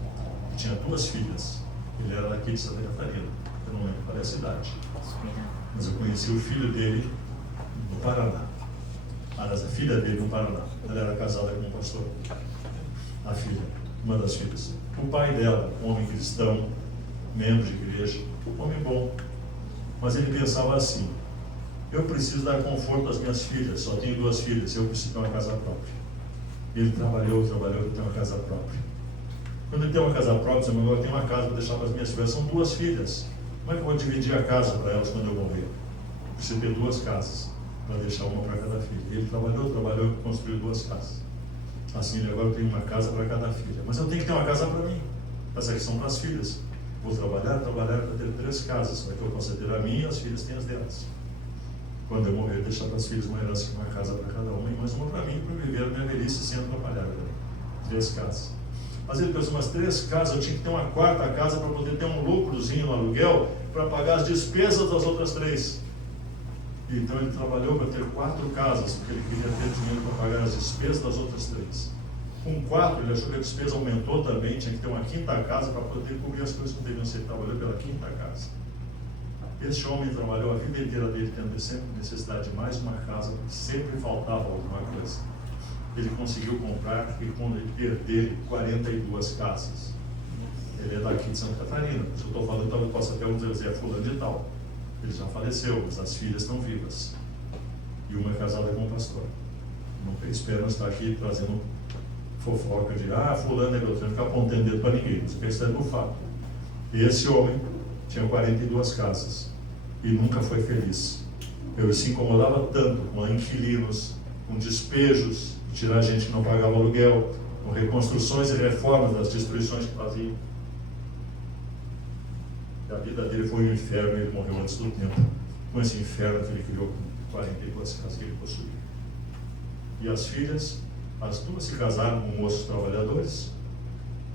que tinha 2 filhas. Ele era daqui de Santa Catarina, eu não lembro qual é a cidade, mas eu conheci o filho dele no Paraná. Aliás, a filha dele no Paraná. Ela era casada com um pastor. A filha, uma das filhas. O pai dela, um homem cristão, membro de igreja, um homem bom. Mas ele pensava assim: eu preciso dar conforto às minhas filhas, só tenho 2 filhas, eu preciso ter uma casa própria. Ele trabalhou para ter uma casa própria. Quando ele tem uma casa própria, ele falou: eu tenho uma casa para deixar para as minhas filhas. São 2 filhas. Como é que eu vou dividir a casa para elas quando eu morrer? Eu preciso ter 2 casas para deixar uma para cada filha. Ele trabalhou e construiu 2 casas. Assim, ele agora tem uma casa para cada filha. Mas eu tenho que ter uma casa para mim. Essa aqui são para as filhas. Vou trabalhar para ter 3 casas, para que eu possa ter a minha e as filhas têm as delas. Quando eu morrer, deixar para as filhas uma herança, uma casa para cada uma e mais uma para mim, para viver a minha velhice sem atrapalhar. 3 casas. Mas ele pensou: umas 3 casas, eu tinha que ter uma 4ª casa para poder ter um lucrozinho no aluguel para pagar as despesas das outras 3. Então ele trabalhou para ter 4 casas, porque ele queria ter dinheiro para pagar as despesas das outras 3. Com 4, ele achou que a despesa aumentou também, tinha que ter uma 5ª casa para poder cobrir as coisas que deviam ser. Ele trabalhou pela 5ª casa. Esse homem trabalhou a vida inteira dele, tendo sempre necessidade de mais uma casa, porque sempre faltava alguma coisa. Ele conseguiu comprar e quando ele perder 42 casas. Ele é daqui de Santa Catarina. Se eu estou falando, talvez possa até um dizer: é fulano de tal. Ele já faleceu, mas as filhas estão vivas. E uma é casada com um pastor. Não espero estar aqui trazendo fofoca de fulano é beltrano, ficar apontando dedo para ninguém. Mas pensando no fato. E esse homem tinha 42 casas e nunca foi feliz. Ele se incomodava tanto com inquilinos, com despejos, tirar gente que não pagava aluguel, com reconstruções e reformas das destruições que faziam. A vida dele foi um inferno e ele morreu antes do tempo. Com esse inferno que ele criou com 42 casas que ele possuía. E as filhas, as 2 se casaram com moços trabalhadores,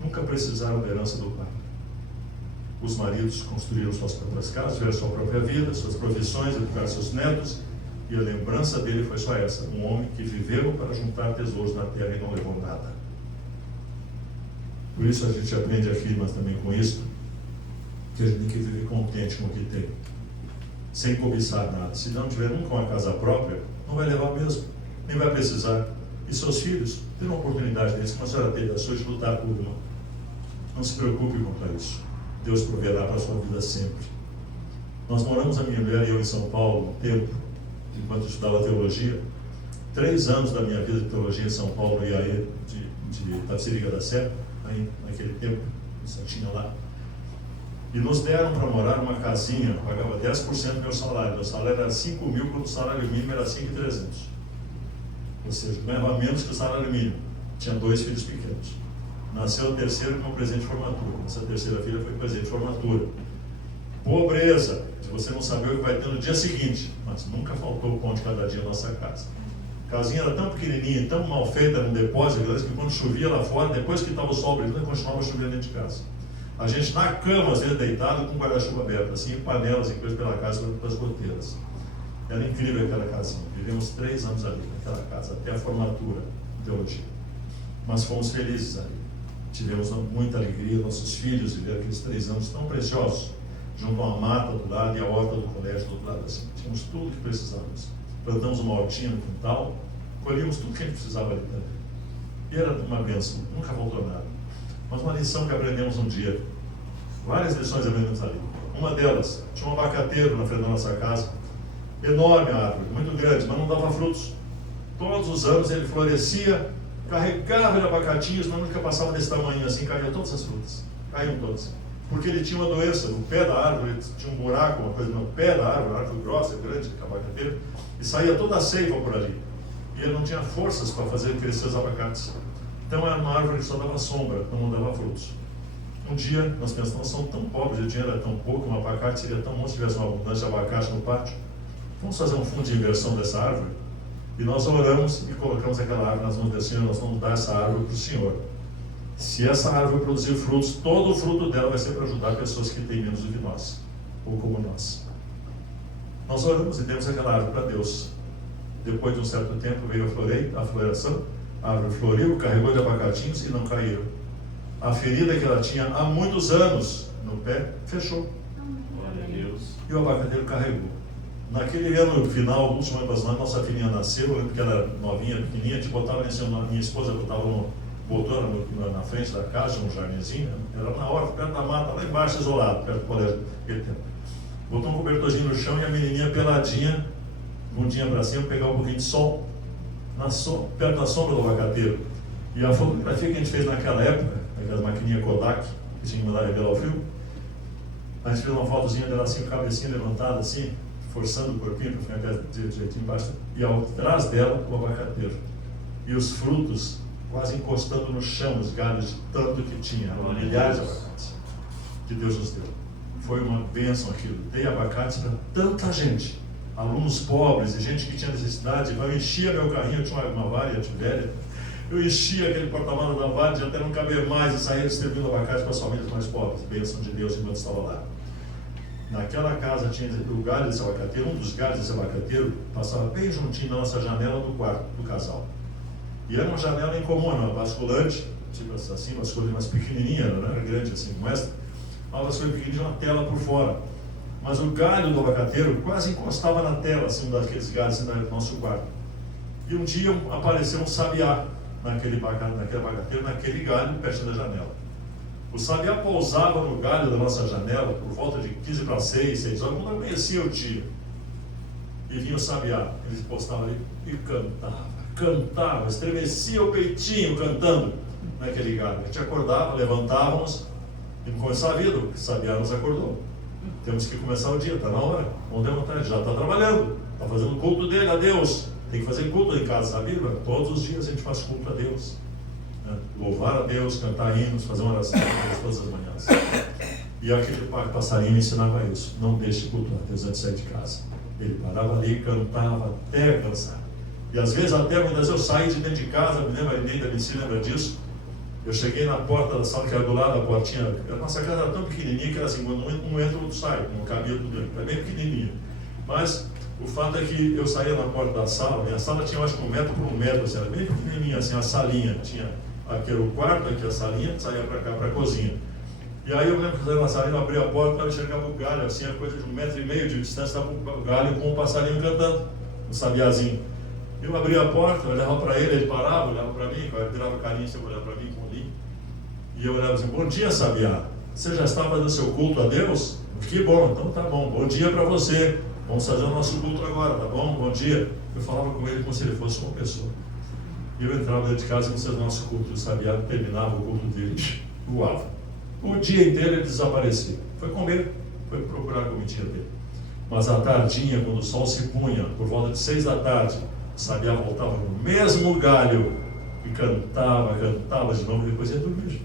nunca precisaram da herança do pai. Os maridos construíram suas próprias casas, tiveram sua própria vida, suas profissões, educaram seus netos, e a lembrança dele foi só essa: um homem que viveu para juntar tesouros na terra e não levou nada. Por isso a gente aprende aqui, mas também com isso, que a gente tem que viver contente com o que tem, sem cobiçar nada. Se não tiver nunca uma casa própria, não vai levar mesmo, nem vai precisar. E seus filhos terão uma oportunidade deles, como a senhora teve a sua, de lutar por uma. Não se preocupe quanto a isso. Deus proverá para a sua vida sempre. Nós moramos, a minha mulher e eu, em São Paulo, um tempo, enquanto eu estudava teologia. 3 anos da minha vida de teologia em São Paulo, e aí de Tapsirica da Serra, aí, naquele tempo, em Santinha lá. E nos deram para morar numa casinha, pagava 10% do meu salário. Meu salário era 5 mil, quando o salário mínimo era 5.300. Ou seja, ganhava menos que o salário mínimo. Tinha 2 filhos pequenos. Nasceu o terceiro com um presente de formatura. Essa terceira filha foi presente de formatura. Pobreza, de você não saber o que vai ter no dia seguinte, mas nunca faltou o pão de cada dia na nossa casa. A casinha era tão pequenininha, tão mal feita, num depósito, que quando chovia lá fora, depois que estava o sol brilhando, continuava chovendo dentro de casa. A gente na cama, às vezes deitado, com o guarda-chuva aberto, assim, panelas e coisas pela casa, para as goteiras. Era incrível aquela casinha. Vivemos 3 anos ali, naquela casa, até a formatura de teologia. Mas fomos felizes ali. Tivemos muita alegria, nossos filhos viveram aqueles 3 anos tão preciosos, junto a uma mata do lado e a horta do colégio do outro lado, assim. Tínhamos tudo que precisávamos. Plantamos uma hortinha no quintal, colhíamos tudo que a gente precisava ali também. E era uma bênção, nunca faltou nada. Mas uma lição que aprendemos um dia, várias lições aprendemos ali. Uma delas, tinha um abacateiro na frente da nossa casa, enorme a árvore, muito grande, mas não dava frutos. Todos os anos ele florescia, carregava de abacatinhos, mas nunca passava desse tamanho assim, caíam todas as frutas, caíam todas. Porque ele tinha uma doença, no pé da árvore, tinha um buraco, uma coisa no pé da árvore, uma árvore grossa, grande, abacateiro, e saía toda a seiva por ali. E ele não tinha forças para fazer crescer os abacates. Então era uma árvore que só dava sombra, não dava frutos. Um dia nós pensamos, nós somos tão pobres, o dinheiro era tão pouco, um abacate seria tão bom se tivesse uma abundância de abacate no pátio. Vamos fazer um fundo de inversão dessa árvore? E nós oramos e colocamos aquela árvore nas mãos do Senhor, nós vamos dar essa árvore para o Senhor. Se essa árvore produzir frutos, todo o fruto dela vai ser para ajudar pessoas que têm menos do que nós, ou como nós. Nós oramos e demos aquela árvore para Deus. Depois de um certo tempo veio a floração, a árvore floriu, carregou de abacatinhos e não caíram. A ferida que ela tinha há muitos anos no pé, fechou. Glória a Deus. E o abacateiro carregou. Naquele ano final, último ano passado, nossa filhinha nasceu, eu lembro que ela era novinha, pequenininha, a gente botava minha esposa botou na frente da casa, um jardinzinho, era na horta, perto da mata, lá embaixo, isolado, perto do colégio. Botou um cobertorzinho no chão e a menininha peladinha, bundinha para cima, pegar um pouquinho de sol, perto da sombra do abacateiro. E a fotografia que a gente fez naquela época, aquelas maquininhas Kodak, que tinha que mandar revelar o filme, a gente fez uma fotozinha dela assim, com a cabecinha levantada assim, forçando o corpinho para ficar direitinho embaixo, e atrás dela o abacateiro. E os frutos quase encostando no chão, os galhos, de tanto que tinha, milhares de abacates que Deus nos deu. Foi uma bênção aquilo. Dei abacates para tanta gente, alunos pobres e gente que tinha necessidade. Eu enchia meu carrinho, eu tinha uma variante velha, eu enchia aquele porta-malas da variante até não caber mais e saía distribuindo abacate para as famílias mais pobres. Bênção de Deus enquanto estava lá. Naquela casa tinha o galho desse abacateiro, um dos galhos desse abacateiro passava bem juntinho na nossa janela do quarto do casal. E era uma janela incomum, uma basculante, tipo assim, uma basculante mais pequenininha, não era grande assim como essa, uma basculante pequenininha, uma tela por fora. Mas o galho do abacateiro quase encostava na tela, assim, um daqueles galhos assim, do nosso quarto. E um dia apareceu um sabiá naquele abacateiro, naquele galho, perto da janela. O sabiá pousava no galho da nossa janela por volta de 15 para 6 horas, quando eu conhecia o tio. E vinha o sabiá, ele postava ali e cantava, estremecia o peitinho cantando naquele galho. A gente acordava, levantávamos e começava a vida, porque o sabiá nos acordou. Temos que começar o dia, está na hora, vamos levantar, já está trabalhando, está fazendo o culto dele a Deus. Tem que fazer culto em casa, sabe? Todos os dias a gente faz culto a Deus. Louvar a Deus, cantar hinos, fazer uma oração a Deus todas as manhãs. E aquele passarinho me ensinava isso. Não deixe de cultuar a Deus antes de sair de casa. Ele parava ali e cantava até cansar. E às vezes até muitas vezes eu saí de dentro de casa, me lembro, a Neida me lembra disso. Eu cheguei na porta da sala que era do lado da portinha. A nossa casa era tão pequenininha que era assim, quando um entra, o outro sai, não cabia tudo dentro. Era bem pequenininha. Mas o fato é que eu saía na porta da sala, e a sala tinha acho que 1 metro por 1 metro, assim, era bem pequenininha, assim, a salinha. Tinha aqui era o quarto, aqui a salinha, saía para cá, para a cozinha. E aí eu lembro que eu saía na salinha, eu abria a porta, eu enxergava o galho, assim, a coisa de 1,5 metro de distância, estava o galho com o passarinho cantando, o sabiazinho. Eu abria a porta, eu olhava para ele parava, olhava para mim, eu virava carinho, você olhava para mim com o linho. E eu olhava assim, bom dia, sabiá, você já está fazendo seu culto a Deus? Que bom, então tá bom. Bom dia para você. Vamos fazer o nosso culto agora, tá bom? Bom dia. Eu falava com ele como se ele fosse uma pessoa. E eu entrava dentro de casa e fazia o nosso culto. O Sabiá terminava o culto dele, voava. O dia inteiro ele desaparecia. Foi comer, foi procurar a comitiva dele. Mas à tardinha, quando o sol se punha, por volta de 6 da tarde, o Sabiá voltava no mesmo galho e cantava de novo e depois ia dormir.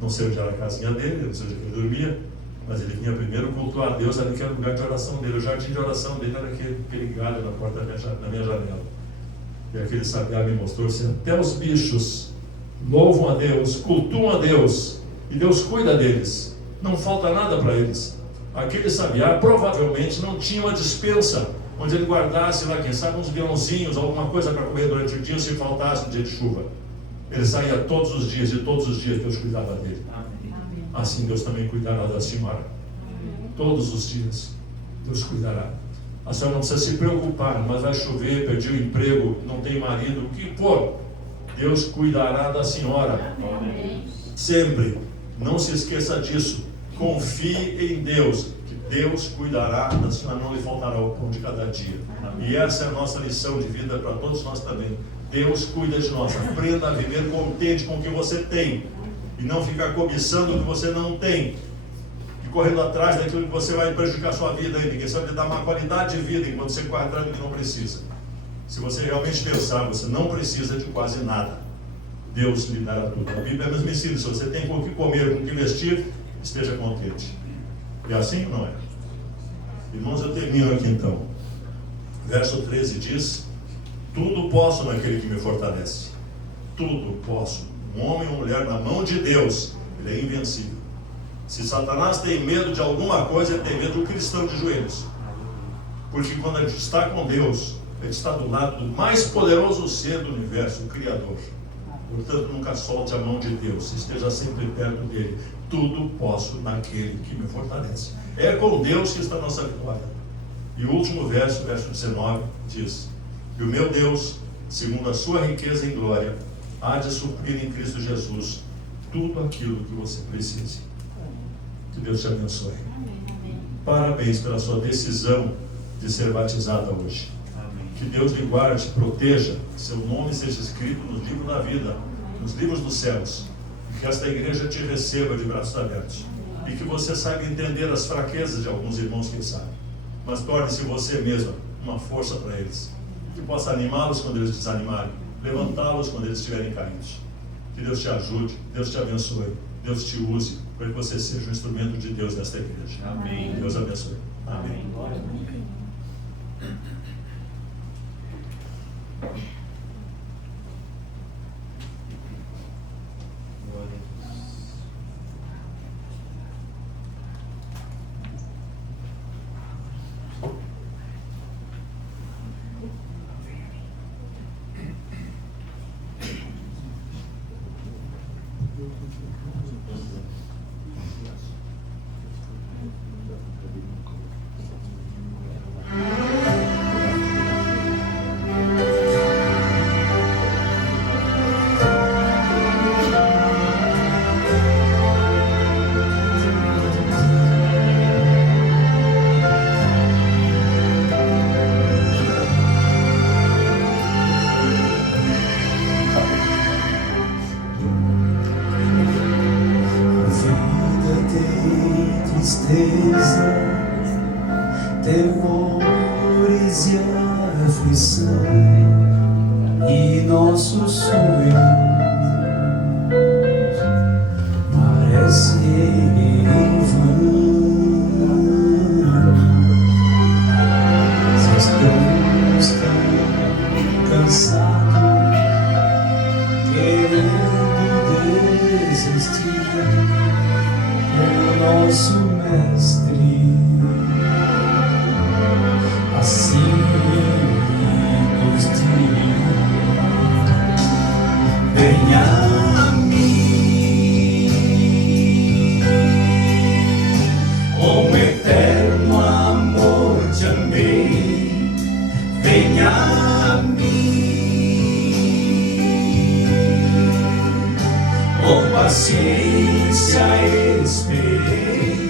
Não sei onde era a casinha dele, não sei onde ele dormia, mas ele vinha primeiro cultuar a Deus ali que era o lugar de oração dele. O jardim de oração dele era aquele galho na porta da minha janela. E aquele Sabiá me mostrou assim: até os bichos louvam a Deus, cultuam a Deus, e Deus cuida deles, não falta nada para eles. Aquele Sabiá provavelmente não tinha uma despensa onde ele guardasse lá, quem sabe, uns grãozinhos, alguma coisa para comer durante o dia se faltasse no dia de chuva. Ele saía todos os dias, e todos os dias Deus cuidava dele. Assim Deus também cuidará da senhora. Todos os dias Deus cuidará. A senhora não precisa se preocupar, mas vai chover, perdi o emprego, não tem marido, o que for, Deus cuidará da senhora. Sempre. Não se esqueça disso. Confie em Deus, que Deus cuidará da senhora, não lhe faltará o pão de cada dia. E essa é a nossa lição de vida para todos nós também. Deus cuida de nós. Aprenda a viver contente com o que você tem e não ficar cobiçando o que você não tem e correndo atrás daquilo que você vai prejudicar a sua vida ainda. Quem sabe lhe dar uma qualidade de vida enquanto você corre atrás do que não precisa. Se você realmente pensar, você não precisa de quase nada. Deus lhe dará tudo. A Bíblia mesmo ensina: se você tem com o que comer, com o que vestir, esteja contente. E assim não é? Irmãos, eu termino aqui então. Verso 13 diz: tudo posso naquele que me fortalece. Tudo posso. Um homem ou mulher na mão de Deus, ele é invencível. Se Satanás tem medo de alguma coisa, ele tem medo do cristão de joelhos. Porque quando a gente está com Deus, ele está do lado do mais poderoso ser do universo, o Criador. Portanto, nunca solte a mão de Deus, esteja sempre perto dele. Tudo posso naquele que me fortalece. É com Deus que está a nossa vitória. E o último verso, verso 19, diz: e o meu Deus, segundo a sua riqueza em glória, há de suprir em Cristo Jesus tudo aquilo que você precise. Que Deus te abençoe. Parabéns pela sua decisão de ser batizada hoje. Que Deus lhe guarde, proteja, seu nome seja escrito nos livros da vida, nos livros dos céus. Que esta igreja te receba de braços abertos. E que você saiba entender as fraquezas de alguns irmãos, quem sabe. Mas torne-se você mesma uma força para eles. Que possa animá-los quando eles desanimarem, levantá-los quando eles estiverem caídos. Que Deus te ajude, Deus te abençoe, Deus te use, para que você seja um instrumento de Deus nesta igreja. Amém. Deus abençoe. Amém. Temores e aflição e nossos sonhos parecem em vão. Se estamos tão cansados, querendo desistir, o nosso Mestre assim nos diz: venha a mim, com eterno amor te amei. Venha a mim, com paciência esperei.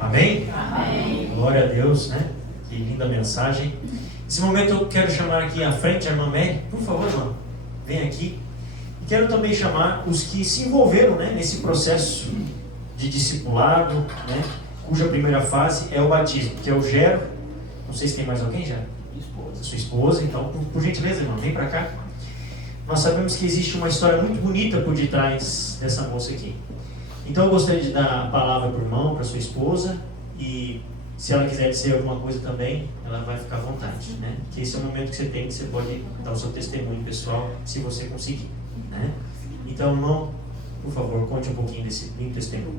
Amém? Amém. Glória a Deus, né? Que linda mensagem. Nesse momento eu quero chamar aqui à frente a irmã Mary. Por favor, irmã, vem aqui. E quero também chamar os que se envolveram, né, nesse processo de discipulado, né, cuja primeira fase é o batismo, que é o Gero. Não sei se tem mais alguém, Gero? Sua esposa. Então, por gentileza, irmã, vem para cá. Nós sabemos que existe uma história muito bonita por detrás dessa moça aqui. Então eu gostaria de dar a palavra para o irmão, para sua esposa, e se ela quiser dizer alguma coisa também, ela vai ficar à vontade, né? Que esse é o momento que você tem, que você pode dar o seu testemunho pessoal, se você conseguir, né? Então, irmão, por favor, conte um pouquinho desse lindo testemunho.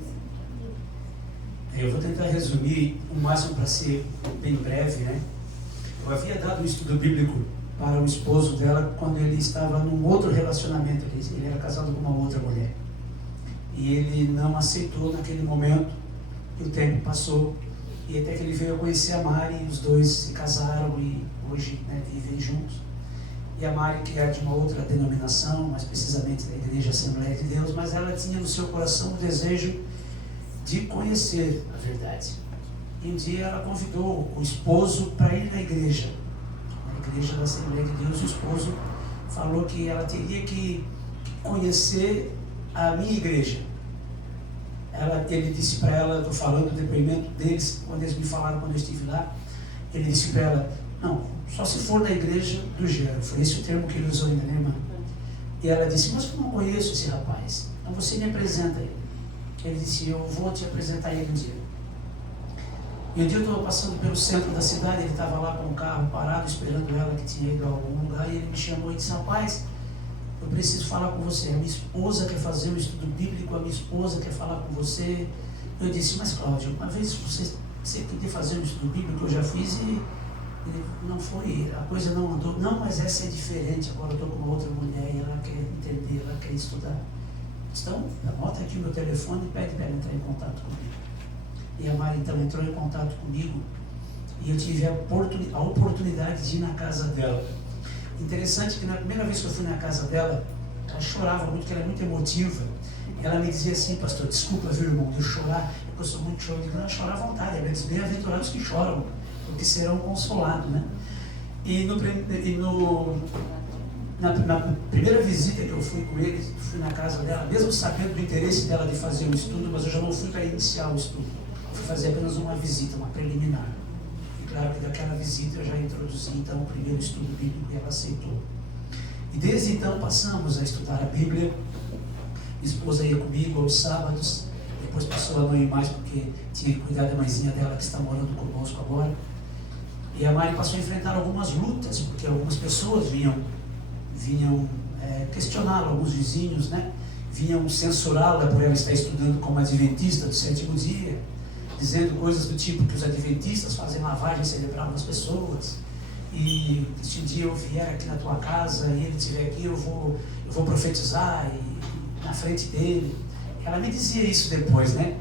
Eu vou tentar resumir o máximo para ser bem breve, né? Eu havia dado um estudo bíblico para o esposo dela quando ele estava num outro relacionamento, ele era casado com uma outra mulher. E ele não aceitou naquele momento, e o tempo passou, e até que ele veio a conhecer a Mari, e os dois se casaram e hoje, né, vivem juntos. E a Mari, que é de uma outra denominação, mais precisamente da Igreja Assembleia de Deus, mas ela tinha no seu coração o desejo de conhecer a verdade. E um dia ela convidou o esposo para ir na igreja da Assembleia de Deus. O esposo falou que ela teria que conhecer a minha igreja. Ele disse para ela, estou falando do depoimento deles, quando eles me falaram quando eu estive lá, ele disse para ela, não, só se for na igreja do Gero. Foi esse o termo que ele usou ainda, né, irmã? E ela disse, mas eu não conheço esse rapaz, então você me apresenta ele. Ele disse, eu vou te apresentar ele um dia. E um dia eu estava passando pelo centro da cidade, ele estava lá com o carro parado, esperando ela, que tinha ido a algum lugar, e ele me chamou e disse, rapaz, eu preciso falar com você, a minha esposa quer fazer um estudo bíblico, a minha esposa quer falar com você. Eu disse, mas Cláudio, uma vez você podia fazer um estudo bíblico, eu já fiz e não foi, a coisa não andou. Não, mas essa é diferente, agora eu estou com uma outra mulher e ela quer entender, ela quer estudar. Então, anota aqui o meu telefone e pede para ela entrar em contato comigo. E a Mari então entrou em contato comigo e eu tive a oportunidade de ir na casa dela. Interessante que na primeira vez que eu fui na casa dela, ela chorava muito, porque ela é muito emotiva. Ela me dizia assim: pastor, desculpa, viu, irmão, de eu chorar, porque eu sou muito choro. Eu digo: não, chora à vontade, é bem-aventurados que choram, porque serão consolados, né? Na primeira visita que eu fui com eles, fui na casa dela, mesmo sabendo do interesse dela de fazer um estudo, mas eu já não fui para iniciar o estudo. Eu fui fazer apenas uma visita, uma preliminar. E claro que daquela visita eu já introduzi então o primeiro estudo bíblico e ela aceitou. E desde então passamos a estudar a Bíblia. Minha esposa ia comigo aos sábados, depois passou a não ir mais porque tinha que cuidar da mãezinha dela que está morando conosco agora. E a Mari passou a enfrentar algumas lutas, porque algumas pessoas vinham questioná-la, alguns vizinhos, né? Vinham censurá-la por ela estar estudando como adventista do sétimo dia, dizendo coisas do tipo que os adventistas fazem lavagem cerebral nas pessoas. E se um dia eu vier aqui na tua casa e ele estiver aqui, eu vou profetizar na frente dele. Ela me dizia isso depois, né?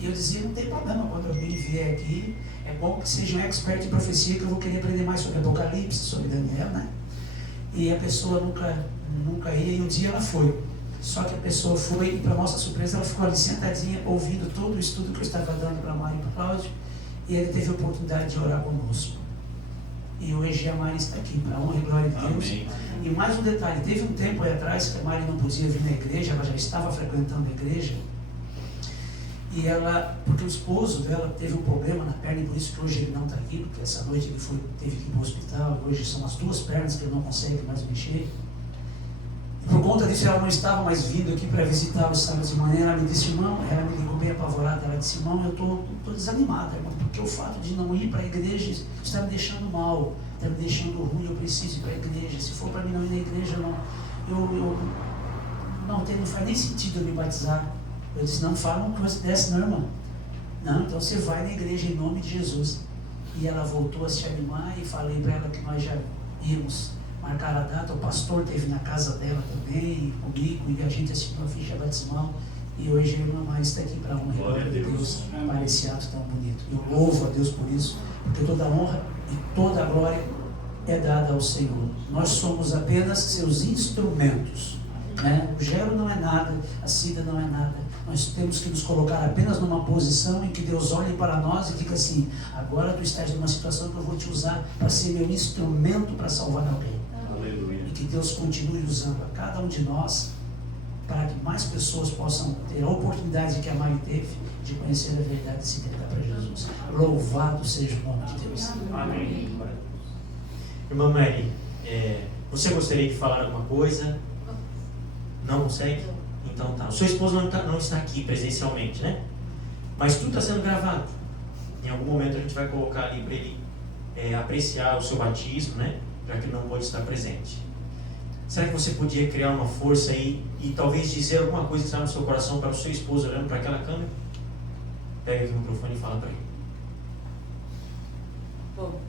E eu dizia: não tem problema, quando alguém vier aqui, é bom que seja um expert em profecia, que eu vou querer aprender mais sobre Apocalipse, sobre Daniel, né? E a pessoa nunca ia, e um dia ela foi. Só que a pessoa foi, e para nossa surpresa, ela ficou ali sentadinha, ouvindo todo o estudo que eu estava dando para a Mari e para o Cláudio, e ele teve a oportunidade de orar conosco. E hoje a Mari está aqui, para a honra e glória de Deus. Amém. E mais um detalhe: teve um tempo aí atrás que a Mari não podia vir na igreja, ela já estava frequentando a igreja, e ela, porque o esposo dela teve um problema na perna, e por isso que hoje ele não está aqui, porque essa noite ele teve que ir para o hospital, e hoje são as duas pernas que ele não consegue mais mexer. E por conta disso ela não estava mais vindo aqui para visitá-lo sábado de manhã. Ela me disse: irmão, ela me ligou bem apavorada, ela disse: irmão, eu estou desanimada, irmão, porque o fato de não ir para a igreja está me deixando mal, está me deixando ruim, eu preciso ir para a igreja. Se for para mim não ir na igreja, não faz nem sentido eu me batizar. Eu disse: não fala uma coisa dessa, não, irmão. Não, então você vai na igreja em nome de Jesus. E ela voltou a se animar, e falei para ela que nós já íamos marcar a data. O pastor esteve na casa dela também, comigo, e a gente assinou a ficha batismal. E hoje a irmã Mari está aqui para a honra e glória de Deus, para esse ato tão bonito. Eu louvo a Deus por isso, porque toda a honra e toda a glória é dada ao Senhor. Nós somos apenas seus instrumentos, né? O Gero não é nada, a Cida não é nada. Nós temos que nos colocar apenas numa posição em que Deus olhe para nós e diga assim: agora tu estás numa situação que eu vou te usar para ser meu instrumento para salvar alguém. Aleluia. E que Deus continue usando a cada um de nós para que mais pessoas possam ter a oportunidade que a Mari teve de conhecer a verdade e se entregar para Jesus. Louvado seja o nome de Deus. Amém. Irmã Mary, você gostaria de falar alguma coisa? Não consegue? Então tá. Sua esposa não está aqui presencialmente, né? Mas tudo está sendo gravado. Em algum momento a gente vai colocar ali para ele apreciar o seu batismo, né? Já que ele não pode estar presente. Será que você podia criar uma força aí e talvez dizer alguma coisa que está no seu coração para o seu esposo olhando para aquela câmera? Pega aqui o microfone e fala para ele. Bom,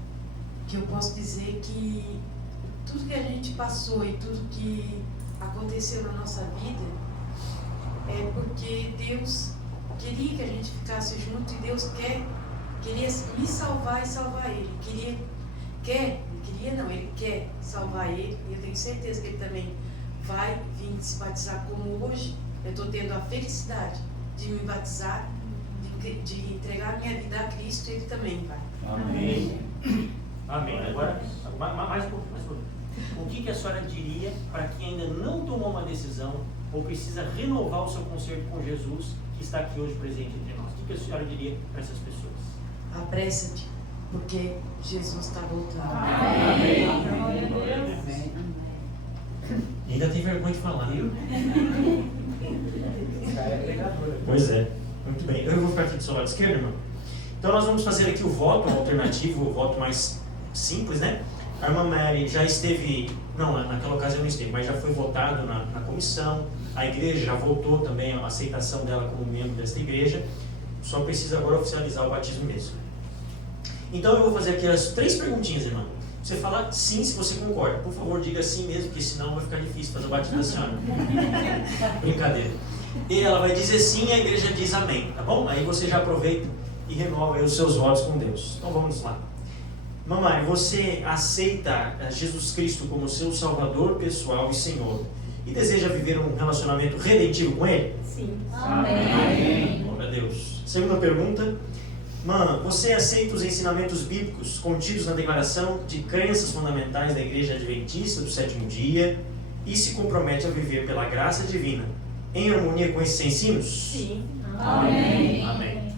o que eu posso dizer é que tudo que a gente passou e tudo que aconteceu na nossa vida é porque Deus queria que a gente ficasse junto, e Deus queria me salvar e salvar ele. Ele quer salvar ele, e eu tenho certeza que ele também vai vir se batizar, como hoje eu estou tendo a felicidade de me batizar, de entregar minha vida a Cristo. Ele também vai. Amém. Amém. Agora, mais um pouco. O que a senhora diria para quem ainda não tomou uma decisão ou precisa renovar o seu concerto com Jesus, que está aqui hoje presente entre nós? O que a senhora diria para essas pessoas? Apressa-te, porque Jesus está voltando. Amém. Amém. E ainda tem vergonha de falar, viu? Pois é. Muito bem. Eu vou ficar aqui do seu lado esquerdo, irmão. Então nós vamos fazer aqui o voto alternativo, o voto mais simples, né? A irmã Mary já esteve, não, naquela ocasião não esteve, mas já foi votado na comissão. A igreja já votou também a aceitação dela como membro desta igreja. Só precisa agora oficializar o batismo mesmo. Então eu vou fazer aqui as 3 perguntinhas, irmã. Você fala sim se você concorda. Por favor, diga sim mesmo, porque senão vai ficar difícil fazer o batismo da senhora. Brincadeira. E ela vai dizer sim e a igreja diz amém, tá bom? Aí você já aproveita e renova aí os seus votos com Deus. Então vamos lá. Mamãe, você aceita Jesus Cristo como seu Salvador pessoal e Senhor e deseja viver um relacionamento redentivo com Ele? Sim. Amém. Glória a Deus. Segunda pergunta. Você aceita os ensinamentos bíblicos contidos na declaração de crenças fundamentais da Igreja Adventista do Sétimo Dia e se compromete a viver pela graça divina em harmonia com esses ensinos? Sim. Amém. Amém.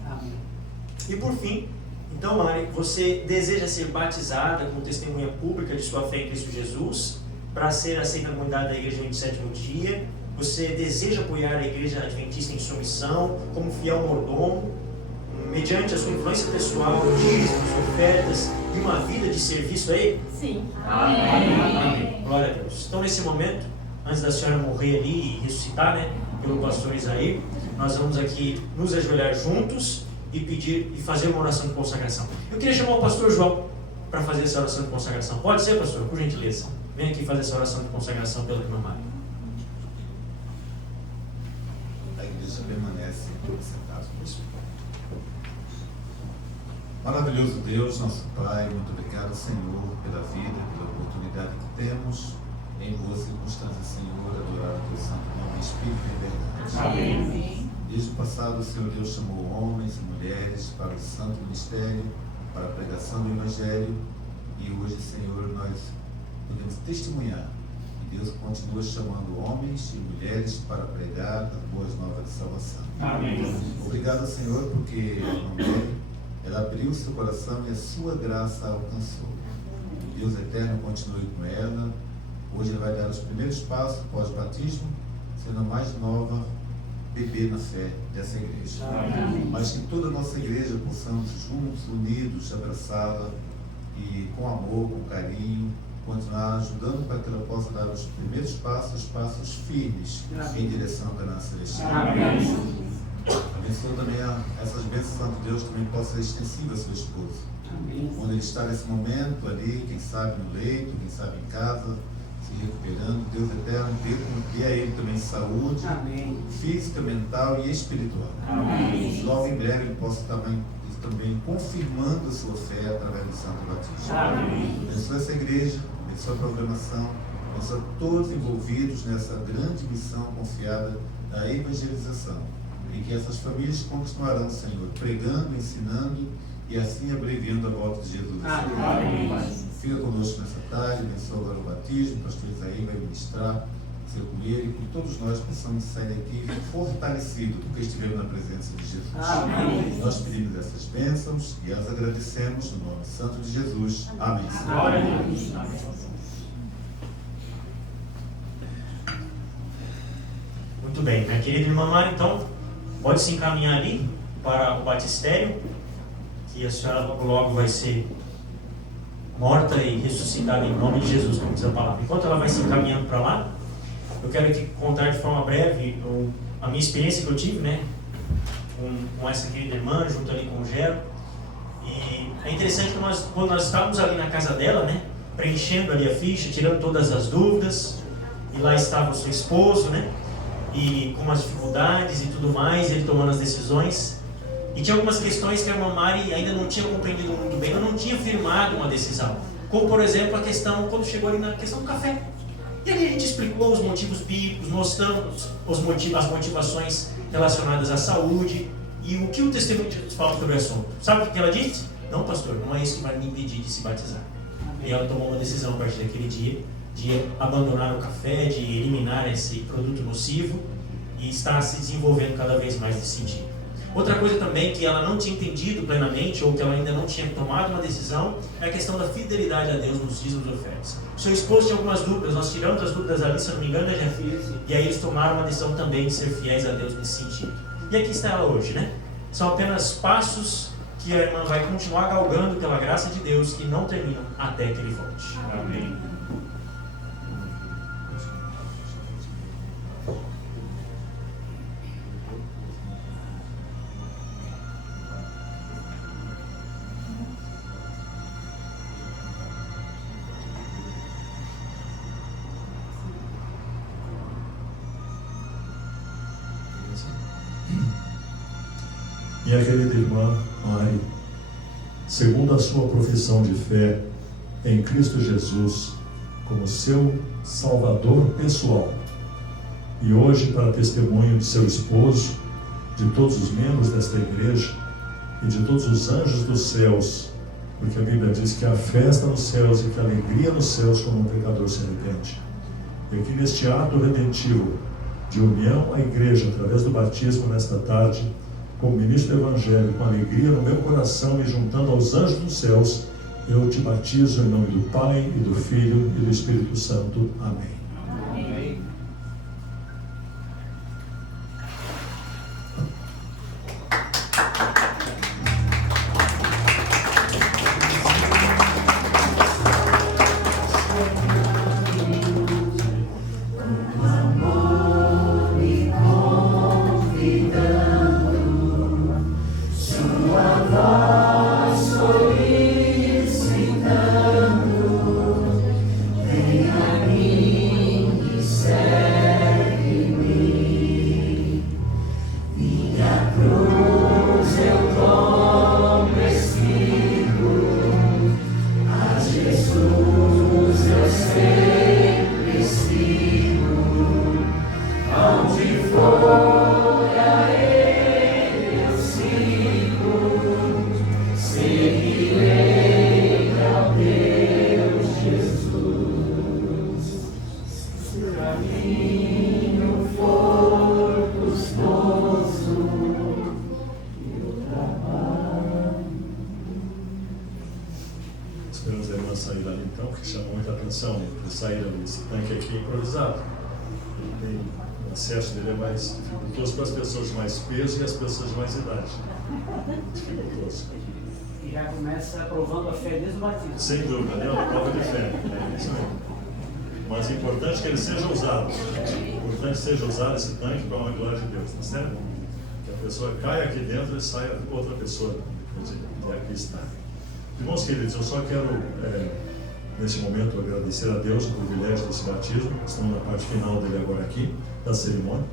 E por fim, então, Mari, você deseja ser batizada como testemunha pública de sua fé em Cristo Jesus para ser aceita na comunidade da Igreja do Sétimo Dia? Você deseja apoiar a Igreja Adventista em sua missão como fiel mordomo, mediante a sua influência pessoal, dízimos, ofertas e uma vida de serviço a Ele? Sim. Amém. Glória a Deus. Então, nesse momento, antes da senhora morrer ali e ressuscitar, né, pelo pastor Isaí, nós vamos aqui nos ajoelhar juntos e pedir e fazer uma oração de consagração. Eu queria chamar o pastor João para fazer essa oração de consagração. Pode ser, pastor? Por gentileza. Vem aqui fazer essa oração de consagração pela irmã Mari. A igreja permanece sentada no Espírito. Maravilhoso Deus, nosso Pai, muito obrigado, Senhor, pela vida, pela oportunidade que temos, em boas circunstâncias, Senhor, adorar o Teu Santo Nome, Espírito e verdade. Amém. Desde o passado, o Senhor Deus chamou homens e mulheres para o santo ministério, para a pregação do Evangelho, e hoje, Senhor, nós podemos testemunhar que Deus continua chamando homens e mulheres para pregar as boas novas de salvação. Amém. Obrigado, Senhor, porque a irmã Mary, ela abriu seu coração e a sua graça a alcançou. Deus eterno continue com ela. Hoje ela vai dar os primeiros passos pós-batismo, sendo a mais nova bebê na fé dessa igreja. Amém. Mas que toda a nossa igreja possamos juntos, unidos, abraçá-la e com amor, com carinho, continuar ajudando para que ela possa dar os primeiros passos firmes em direção à Canaã Celestial. Amém. Abençoa também essas bênçãos, Santo Deus, também possa ser extensiva a seu esposo. Quando ele está nesse momento ali, quem sabe no leito, quem sabe em casa, se recuperando, Deus eterno, dê a ele também saúde física, mental e espiritual. Amém. Logo em breve ele possa também confirmando a sua fé através do Santo Batismo. Amém. Abençoa essa igreja, abençoa a programação, abençoa todos envolvidos nessa grande missão confiada da evangelização. E que essas famílias continuarão, Senhor, pregando, ensinando e assim abreviando a volta de Jesus. Amém. Fica conosco nessa tarde, abençoa agora o batismo, o pastor Isaí vai ministrar, ser com ele, e que todos nós possamos sair daqui fortalecidos, porque estivemos na presença de Jesus. Amém. Nós pedimos essas bênçãos e as agradecemos no nome santo de Jesus. Amém. Glória a Deus. Muito bem, minha querida irmã Mari, então, pode se encaminhar ali para o batistério, que a senhora logo vai ser morta e ressuscitada em nome de Jesus, como diz a palavra. Enquanto ela vai se encaminhando para lá, eu quero aqui contar de forma breve a minha experiência que eu tive, né, com essa querida irmã, junto ali com o Gero. E é interessante que quando nós estávamos ali na casa dela, né, preenchendo ali a ficha, tirando todas as dúvidas, e lá estava o seu esposo, né, e com as dificuldades e tudo mais, ele tomando as decisões. E tinha algumas questões que a irmã Mari ainda não tinha compreendido muito bem, ela não tinha firmado uma decisão. Como, por exemplo, a questão, quando chegou ali na questão do café. E ali a gente explicou os motivos bíblicos, mostramos as motivações relacionadas à saúde e o que o testemunho de Jesus fala sobre o assunto. Sabe o que ela disse? Não, pastor, não é isso que vai me impedir de se batizar. E ela tomou uma decisão a partir daquele dia de abandonar o café, de eliminar esse produto nocivo e está se desenvolvendo cada vez mais nesse sentido. Outra coisa também que ela não tinha entendido plenamente ou que ela ainda não tinha tomado uma decisão é a questão da fidelidade a Deus nos dízimos e ofertas. O seu esposo tinha algumas dúvidas, nós tiramos as dúvidas ali, se eu não me engano, né, Jeff? E aí eles tomaram uma decisão também de ser fiéis a Deus nesse sentido. E aqui está ela hoje, né? São apenas passos que a irmã vai continuar galgando pela graça de Deus que não terminam até que Ele volte. Amém. minha querida irmã Mari, segundo a sua profissão de fé em Cristo Jesus, como seu Salvador pessoal, e hoje para testemunho de seu esposo, de todos os membros desta igreja e de todos os anjos dos céus, porque a Bíblia diz que há festa nos céus e que há alegria nos céus quando um pecador se arrepende. E aqui neste ato redentivo de união à igreja através do batismo nesta tarde, como ministro do Evangelho, com alegria no meu coração, me juntando aos anjos dos céus, eu te batizo em nome do Pai, e do Filho e do Espírito Santo. Amém. Amém. Esperamos a irmã sair dali então, porque chamou muita atenção, de sair desse tanque aqui improvisado. Ele tem, o acesso dele é mais dificultoso para as pessoas de mais peso e as pessoas de mais idade. Dificultoso. E já começa provando a fé desde o batismo. Sem dúvida, né? Uma prova de fé. É isso mesmo. Mas é importante que ele seja usado. É importante que seja usado esse tanque para uma glória de Deus, tá certo? Que a pessoa caia aqui dentro e saia outra pessoa. É aqui está. Irmãos queridos, eu só quero, nesse momento, agradecer a Deus o privilégio desse batismo. Estamos na parte final dele agora aqui, da cerimônia.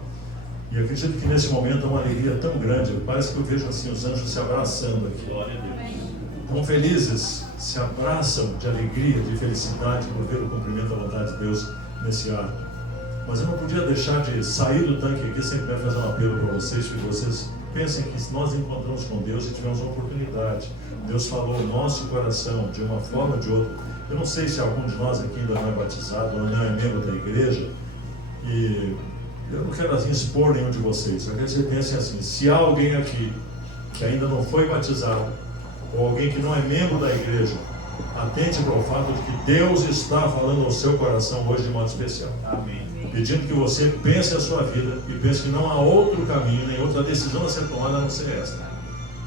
E eu acredito que nesse momento é uma alegria tão grande. Parece que eu vejo assim os anjos se abraçando aqui. Glória a Deus. Tão felizes, se abraçam de alegria, de felicidade por ver o cumprimento da vontade de Deus nesse ato. Mas eu não podia deixar de sair do tanque aqui sem poder fazer um apelo para vocês, que vocês pensem que se nós encontramos com Deus e tivemos uma oportunidade, Deus falou no nosso coração de uma forma ou de outra. Eu não sei se algum de nós aqui ainda não é batizado ou não é membro da igreja, e eu não quero assim expor nenhum de vocês. Eu quero que vocês pensem assim: se há alguém aqui que ainda não foi batizado, ou alguém que não é membro da igreja, atente para o fato de que Deus está falando ao seu coração hoje de modo especial. Amém. Pedindo que você pense a sua vida e pense que não há outro caminho, nem outra decisão a ser tomada a não ser esta.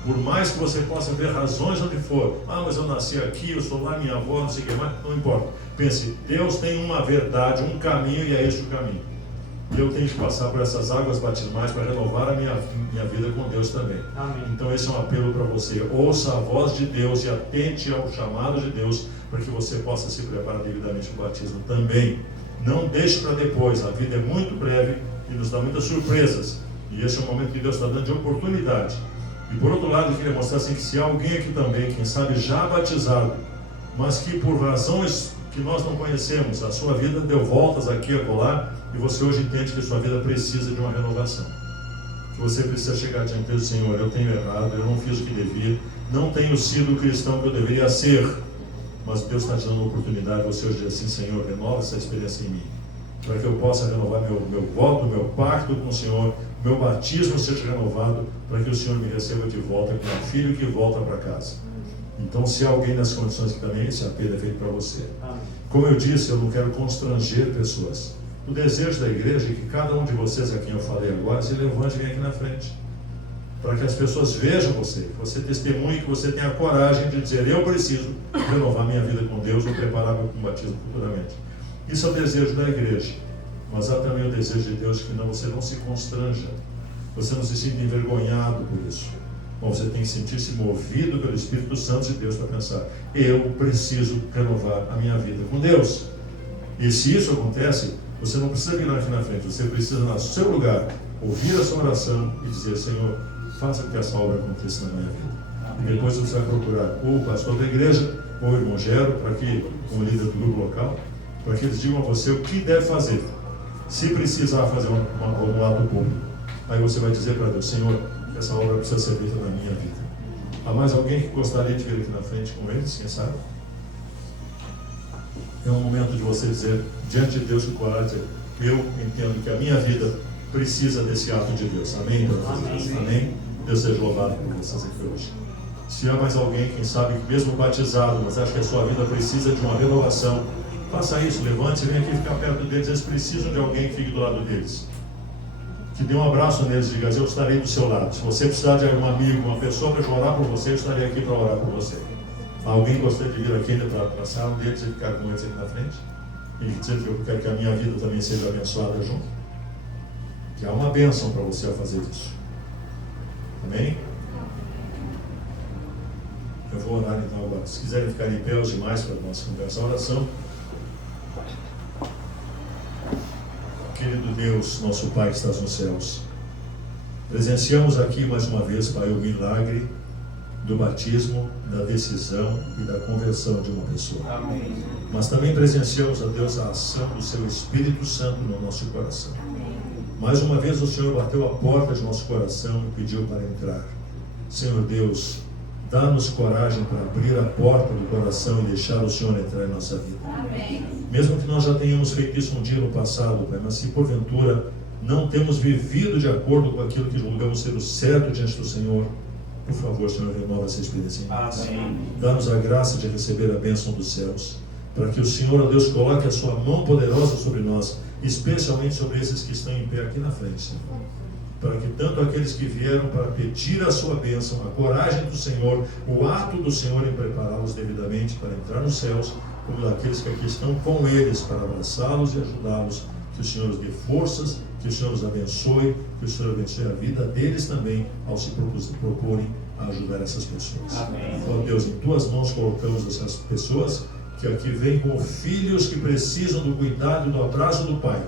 Por mais que você possa ver razões onde for, mas eu nasci aqui, eu sou lá, minha avó, não sei o que mais, não importa. Pense, Deus tem uma verdade, um caminho, e é este o caminho. E eu tenho que passar por essas águas batismais para renovar a minha vida com Deus também. Amém. Então esse é um apelo para você. Ouça a voz de Deus e atente ao chamado de Deus para que você possa se preparar devidamente para o batismo também. Não deixe para depois. A vida é muito breve e nos dá muitas surpresas. E esse é o momento que Deus está dando de oportunidade. E por outro lado, eu queria mostrar assim, que se há alguém aqui também, quem sabe já batizado, mas que por razões que nós não conhecemos, a sua vida deu voltas aqui e acolá, e você hoje entende que a sua vida precisa de uma renovação. Que você precisa chegar diante do Senhor: eu tenho errado, eu não fiz o que devia, não tenho sido o cristão que eu deveria ser. Mas Deus está te dando uma oportunidade, você hoje diz assim: Senhor, renova essa experiência em mim, para que eu possa renovar meu voto, meu pacto com o Senhor, meu batismo seja renovado, para que o Senhor me receba de volta como um filho que volta para casa. Então, se há alguém nas condições que também, esse apelo é feito para você. Como eu disse, eu não quero constranger pessoas. O desejo da igreja é que cada um de vocês, a quem eu falei agora, se levante e venha aqui na frente, para que as pessoas vejam você, que você testemunhe, que você tenha a coragem de dizer: eu preciso renovar minha vida com Deus ou preparar-me para o batismo futuramente. Isso é o desejo da igreja, mas há também o desejo de Deus que você não se constranja, você não se sinta envergonhado por isso. Bom, você tem que sentir-se movido pelo Espírito Santo de Deus para pensar: eu preciso renovar a minha vida com Deus. E se isso acontece, você não precisa vir aqui na frente, você precisa, no seu lugar, ouvir a sua oração e dizer: Senhor, faça com que essa obra aconteça na minha vida. E depois você vai procurar ou o pastor da igreja, ou o irmão Gero, para que, como líder do grupo local, para que eles digam a você o que deve fazer. Se precisar fazer um ato público, aí você vai dizer para Deus: Senhor, essa obra precisa ser feita na minha vida. Há mais alguém que gostaria de vir aqui na frente com eles, quem sabe? É um momento de você dizer, diante de Deus, com coragem, eu entendo que a minha vida precisa desse ato de Deus. Amém? Amém? Deus seja louvado por vocês aqui hoje. Se há mais alguém, quem sabe, mesmo batizado, mas acha que a sua vida precisa de uma renovação, faça isso, levante-se, venha aqui ficar perto deles. Eles precisam de alguém que fique do lado deles, que dê um abraço neles e diga: eu estarei do seu lado. Se você precisar de um amigo, uma pessoa para orar por você, eu estarei aqui para orar por você. Alguém gostaria de vir aqui ainda para a sala deles e ficar com eles aqui na frente? E dizer que eu quero que a minha vida também seja abençoada junto? Que há uma bênção para você a fazer isso. Amém? Eu vou orar então agora. Se quiserem ficar em pé os demais para nós começar a oração. Querido Deus, nosso Pai que estás nos céus, presenciamos aqui mais uma vez, Pai, o milagre do batismo, da decisão e da conversão de uma pessoa. Amém. Mas também presenciamos, a Deus, a ação do Seu Espírito Santo no nosso coração. Mais uma vez o Senhor bateu a porta de nosso coração e pediu para entrar. Senhor Deus, dá-nos coragem para abrir a porta do coração e deixar o Senhor entrar em nossa vida. Amém. Mesmo que nós já tenhamos feito isso um dia no passado, Pai, mas se porventura não temos vivido de acordo com aquilo que julgamos ser o certo diante do Senhor, por favor, Senhor, renova essa experiência em nós. Dá-nos a graça de receber a bênção dos céus, para que o Senhor, ó Deus, coloque a sua mão poderosa sobre nós, especialmente sobre esses que estão em pé aqui na frente, Senhor. Para que tanto aqueles que vieram para pedir a sua bênção, a coragem do Senhor, o ato do Senhor em prepará-los devidamente para entrar nos céus, como daqueles que aqui estão com eles para abraçá-los e ajudá-los. Que o Senhor os dê forças, que o Senhor os abençoe, que o Senhor abençoe a vida deles também ao se proporem a ajudar essas pessoas. Amém. Ó Deus, em tuas mãos colocamos essas pessoas que aqui vêm com filhos que precisam do cuidado e do abraço do Pai.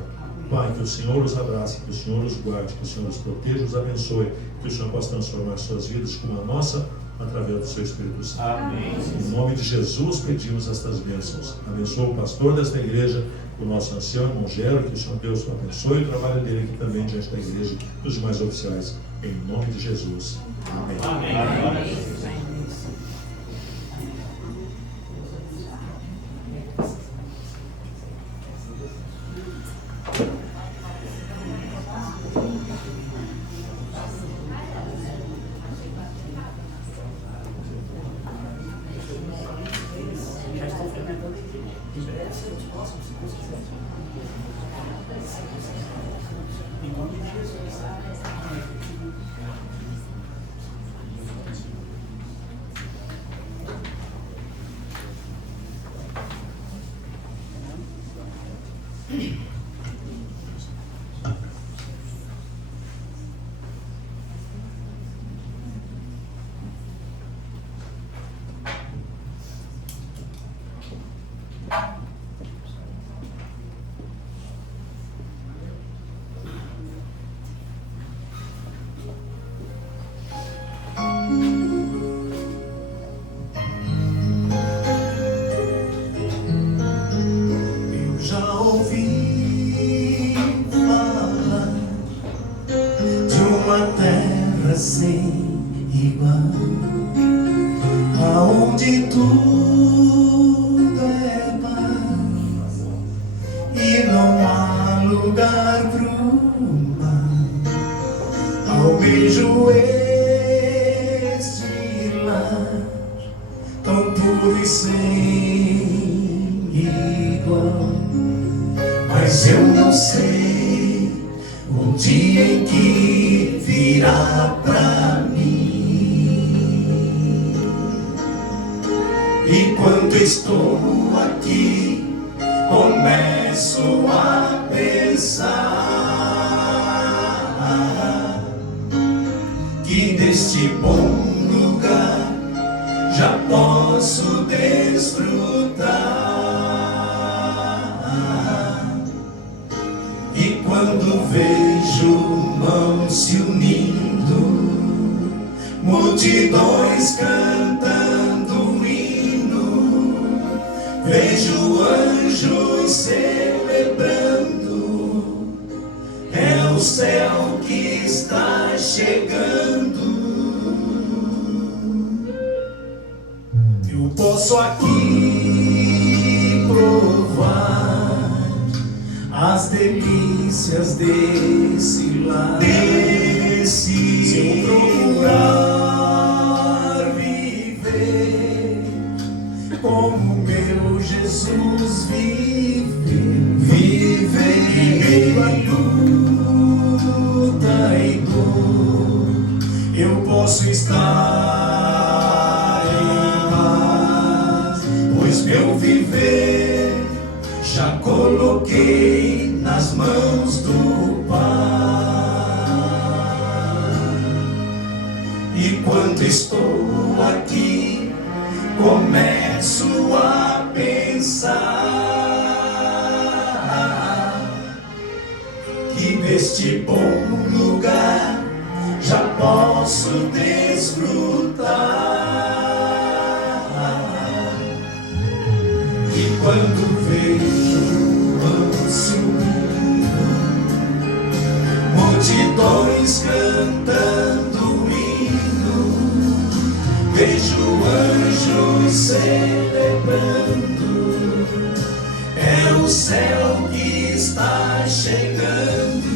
Pai, que o Senhor os abrace, que o Senhor os guarde, que o Senhor os proteja, os abençoe, que o Senhor possa transformar suas vidas como a nossa, através do seu Espírito Santo. Amém. Em nome de Jesus pedimos estas bênçãos. Abençoa o pastor desta igreja, o nosso ancião, irmão Gero, que o Senhor Deus abençoe o trabalho dele aqui também diante da igreja, dos demais oficiais. Em nome de Jesus. Amém. Amém. Eu já ouvi falar de uma terra sem igual, aonde tudo é paz e não há lugar pro mal. Almejo este lar tão puro e sem igual, mas eu não sei o dia em que virá pra mim. E quando estou aqui, começo a pensar que deste bom lugar já posso desfrutar. E quando vejo mãos se unindo multidões cantando um hino, vejo anjos celebrando, é o céu que está chegando. Eu posso aqui provar as delícias desse lar. Se eu procurar viver como meu Jesus viver a luta e dor, eu posso estar em paz, pois meu viver já coloquei nas mãos do Pai. E quando estou aqui, começo a pensar que neste bom lugar já posso desfrutar. E quando vejo manso multidões cantando hino, vejo anjos celebrando, é o céu que está chegando.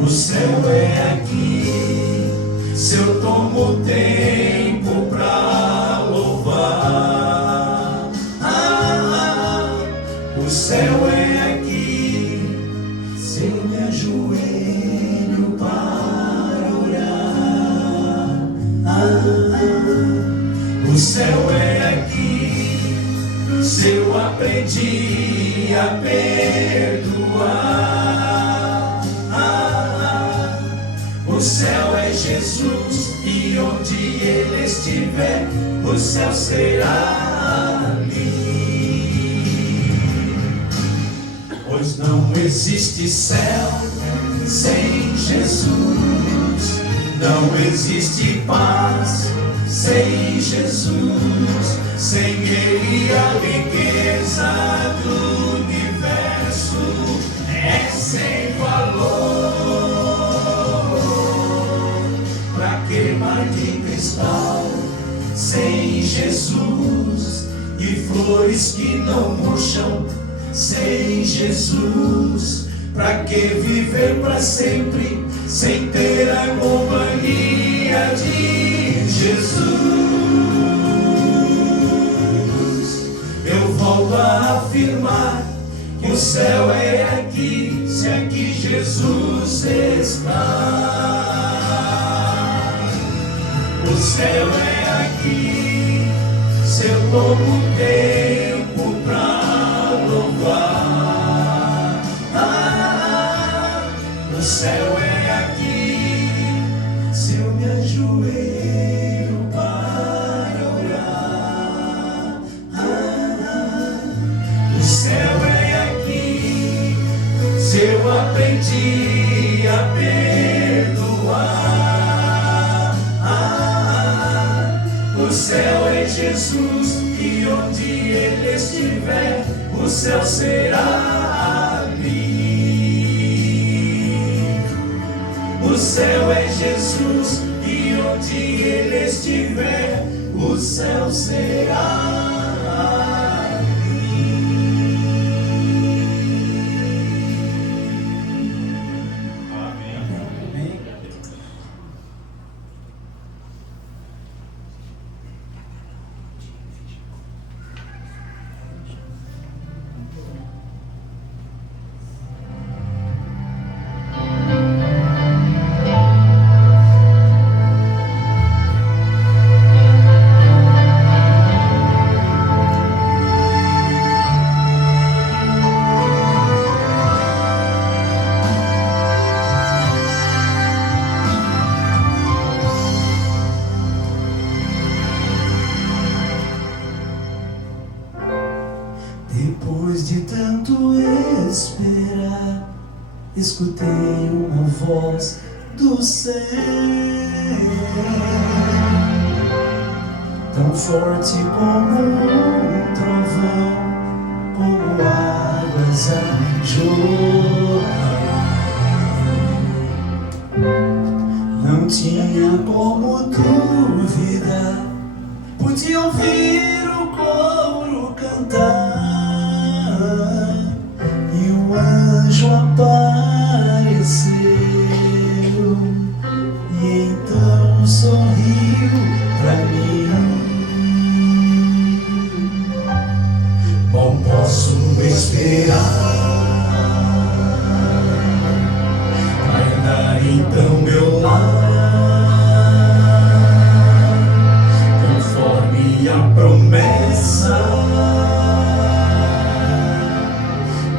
O céu é aqui, se eu tomo tempo pra louvar. O céu é aqui, se eu me ajoelho para orar. O céu é aqui, se eu aprendi a perdoar. O céu é Jesus, e onde Ele estiver, o céu será ali. Pois não existe céu sem Jesus, não existe paz sem Jesus, sem Ele a riqueza do universo é sem valor. Pra que mar de cristal sem Jesus, e flores que não murcham sem Jesus? Pra que viver pra sempre sem ter a companhia de Jesus? Eu volto a afirmar que o céu é aqui, se aqui Jesus está. O céu é aqui, se eu tomo tempo pra louvar. O céu é aqui, se eu me ajoelho para orar. O céu é aqui, se eu aprendi a perdoar. O céu é Jesus, e onde Ele estiver, o céu será ali. O céu é Jesus, e onde Ele estiver, o céu será Depois de tanto esperar, escutei uma voz do céu, tão forte como um trovão, como águas a jorrar. Não tinha como duvidar, podia ouvir o coro cantar, e o anjo apareceu, e então sorriu pra mim. Mal posso esperar vai dar então meu lar, conforme a promessa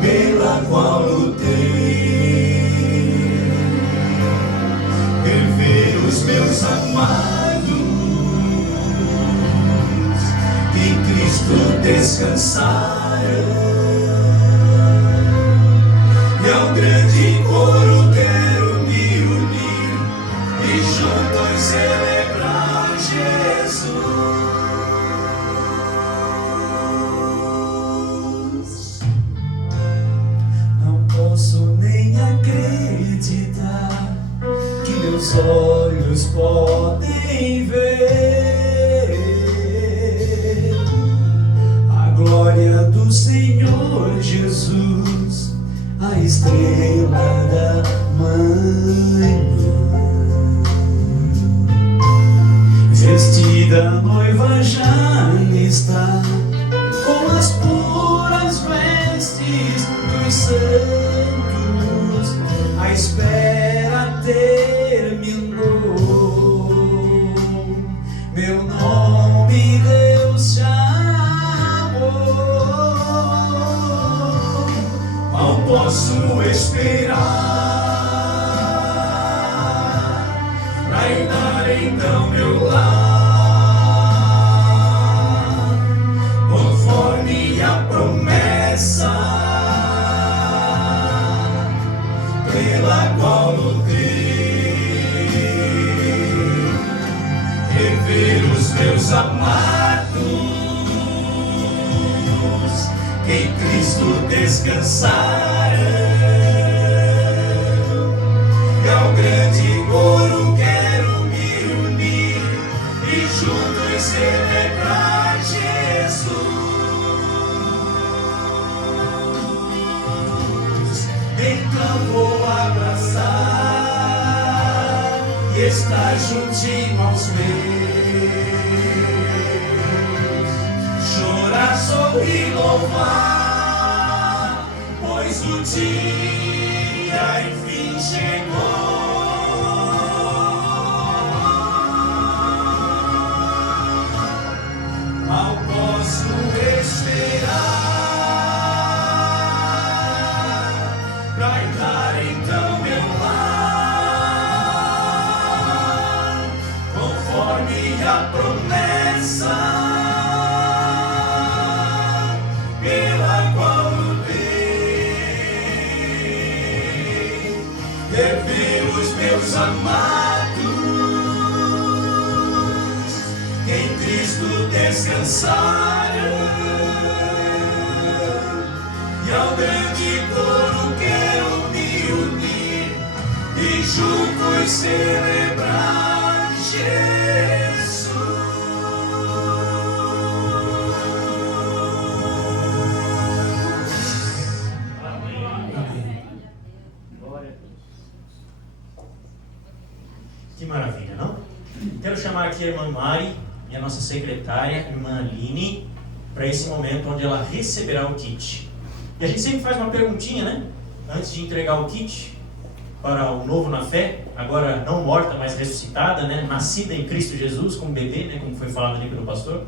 pela qual lutei, rever os meus amados, em Cristo descansaram, e ao grande coro quero me unir e juntos celebrar Jesus. Não posso nem acreditar que meus olhos podem ver a glória do Senhor Jesus, a estrela da manhã. Vestida noiva já está, com as puras vestes dos santos, a espera terminou. Meu nome Deus chamou. Mal posso esperar pra herdar então meu lar, conforme a promessa pela qual lutei, rever os meus amados, que em Cristo descansaram, e ao grande coro quero me unir e juntos celebrar Jesus. Então vou abraçar e estar juntinho aos meus, chorar, sorrir, louvar, pois o dia enfim chegou. Mal posso esperar pra dar então meu lar, conforme a promessa pela qual lutei, rever os meus amados, que em Cristo descansaram, e ao grande coro quero me unir e juntos celebrar Jesus. Que maravilha, não? Quero chamar aqui a irmã Mari e a nossa secretária, irmã Aline, para esse momento onde ela receberá o kit. E a gente sempre faz uma perguntinha, né? Antes de entregar o kit para o novo na fé, agora não morta, mas ressuscitada, né? Nascida em Cristo Jesus, como bebê, né? Como foi falado ali pelo pastor.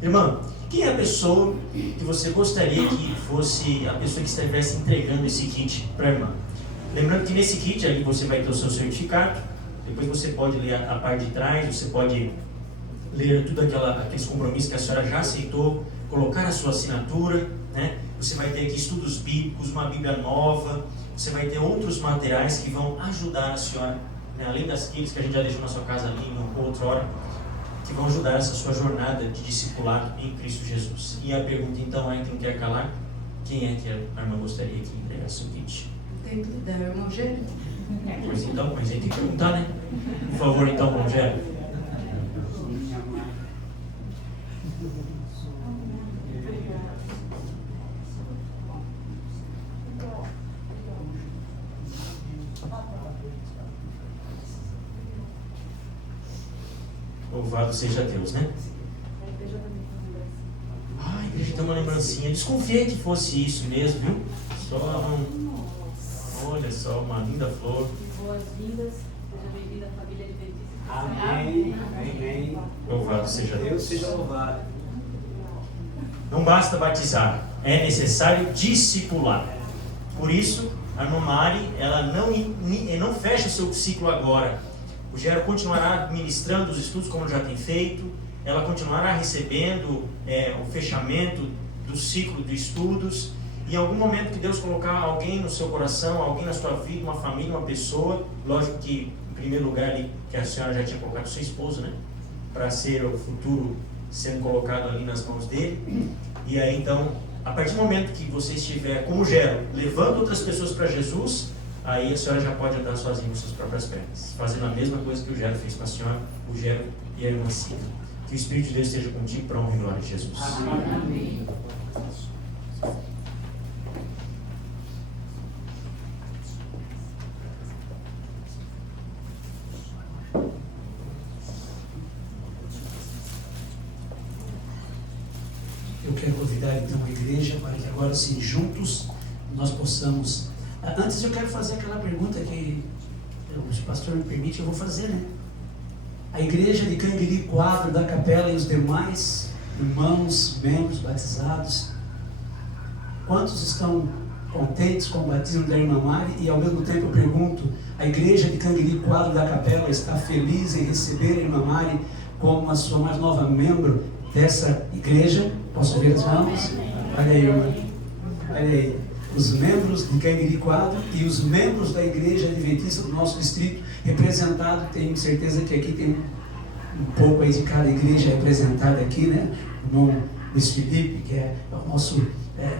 Irmã, quem é a pessoa que você gostaria que fosse a pessoa que estivesse entregando esse kit para a irmã? Lembrando que nesse kit ali você vai ter o seu certificado, depois você pode ler a parte de trás, você pode ler tudo aqueles compromissos que a senhora já aceitou, colocar a sua assinatura, né? Você vai ter aqui estudos bíblicos, uma Bíblia nova, você vai ter outros materiais que vão ajudar a senhora né, além daqueles que a gente já deixou na sua casa ali em outra hora, que vão ajudar essa sua jornada de discipulado em Cristo Jesus. E a pergunta então é, quem quer calar, quem é que a irmã gostaria que entregasse o kit? Tem que dar, irmão Gênero. Pois então, mas aí tem que perguntar, né? Por favor, então, irmão Gênero. Louvado seja Deus, né? Ah, a igreja tem uma lembrancinha. Desconfiei que fosse isso mesmo, viu? Olha só, uma linda flor. Boas-vindas, seja bem-vinda à família adventista. Amém. Amém. Louvado seja Deus Deus. seja louvado. Não basta batizar, é necessário discipular. Por isso, a irmã Mari, ela não fecha o seu ciclo agora. O Gero continuará ministrando os estudos como já tem feito. Ela continuará recebendo o fechamento do ciclo de estudos. E em algum momento que Deus colocar alguém no seu coração, alguém na sua vida, uma família, uma pessoa, lógico que em primeiro lugar ali, que a senhora já tinha colocado seu esposo, né? Para ser o futuro sendo colocado ali nas mãos dele. E aí então, a partir do momento que você estiver como Gero, levando outras pessoas para Jesus, aí a senhora já pode andar sozinha com suas próprias pernas, fazendo a mesma coisa que o Gero fez com a senhora, o Gero e a irmã Cida. Que o Espírito de Deus esteja contigo para a honra e glória de Jesus. Amém. Eu quero convidar então a igreja para que agora sim juntos nós possamos. Antes eu quero fazer aquela pergunta que o pastor me permite, eu vou fazer, né? A igreja de Canguiri Quadro, da capela e os demais irmãos, membros batizados, quantos estão contentes com o batismo da irmã Mari? E ao mesmo tempo eu pergunto, a igreja de Canguiri Quadro, da capela, está feliz em receber a irmã Mari como a sua mais nova membro dessa igreja? Posso ver as mãos? Olha aí, irmã. Olha aí. Os membros de Canguiri Quadro e os membros da igreja adventista do nosso distrito representado, tenho certeza que aqui tem um pouco aí de cada igreja representada aqui, né? O irmão Luiz Felipe, que é o nosso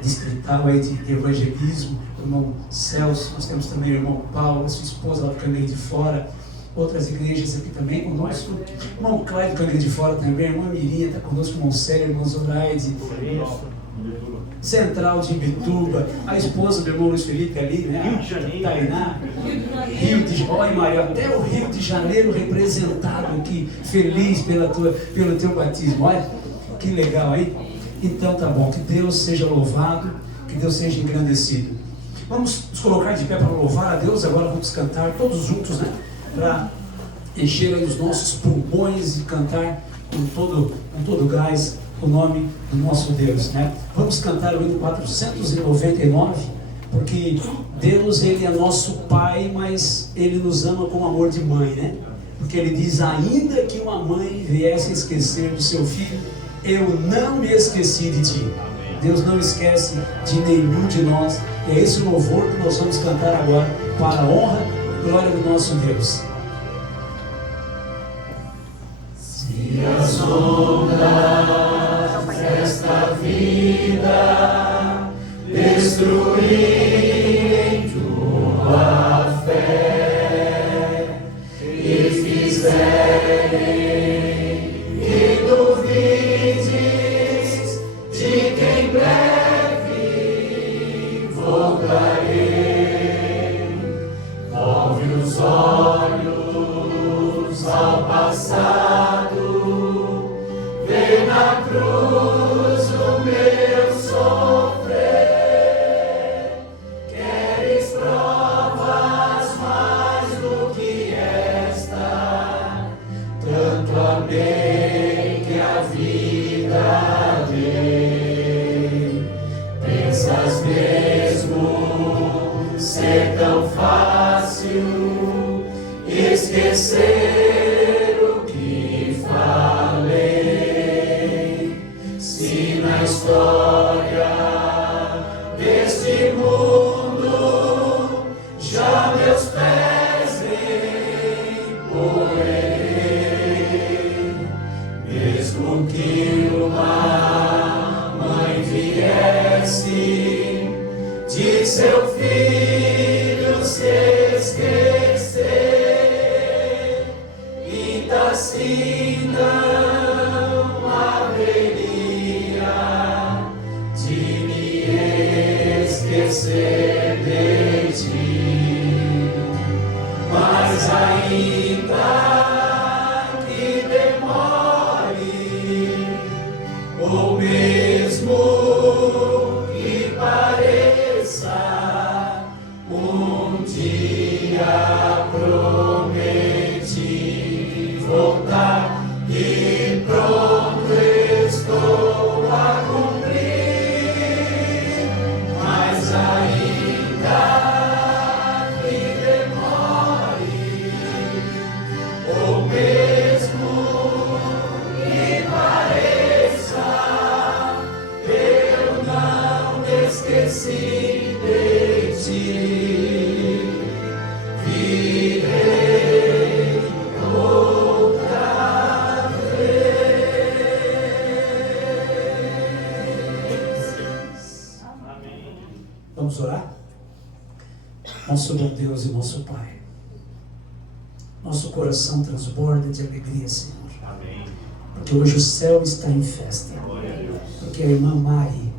distrital aí de evangelismo, o irmão Celso, nós temos também o irmão Paulo, a sua esposa lá do Canguiri de Fora, outras igrejas aqui também, o nosso irmão Cláudio do Canguiri de Fora também, a irmã Mirinha está conosco, o irmão Célio, o irmão Zoraide, Central de Imbituba, a esposa do irmão Luiz Felipe ali, né? Rio de Janeiro. Tainá, Rio de Janeiro, olha Maria, até o Rio de Janeiro representado aqui, feliz pelo teu batismo, olha, que legal aí. Então tá bom, que Deus seja louvado, que Deus seja engrandecido. Vamos nos colocar de pé para louvar a Deus, agora vamos cantar todos juntos, né? Para encher aí os nossos pulmões e cantar com todo gás o nome do nosso Deus, né? Vamos cantar o hino 499, porque Deus, Ele é nosso Pai, mas Ele nos ama com amor de mãe, né? Porque Ele diz, ainda que uma mãe viesse esquecer do seu filho, eu não me esqueci de ti. Deus não esquece de nenhum de nós. E é esse louvor que nós vamos cantar agora, para a honra e glória do nosso Deus. Se as ondas desta vida destruírem tua fé e fizerem que duvides de que em breve voltarei, volve os olhos ao passado, vê na cruz o meu sofrer. Queres provas mais do que esta? Tanto amei que a vida dei. Pensas mesmo ser tão fácil esquecer o que falei? Se na história deste mundo já meus pés assim não haveria de me esquecer de ti, mas ainda que demore, ou mesmo que pareça, um dia prometi voltar e pronto estou a cumprir, mas ainda que demore, ou mesmo que pareça, eu não esqueci de ti. Virei outra vez. Vamos orar? Nosso bom Deus e nosso Pai, nosso coração transborda de alegria, Senhor. Amém. Porque hoje o céu está em festa. Glória a Deus. Porque a irmã Mari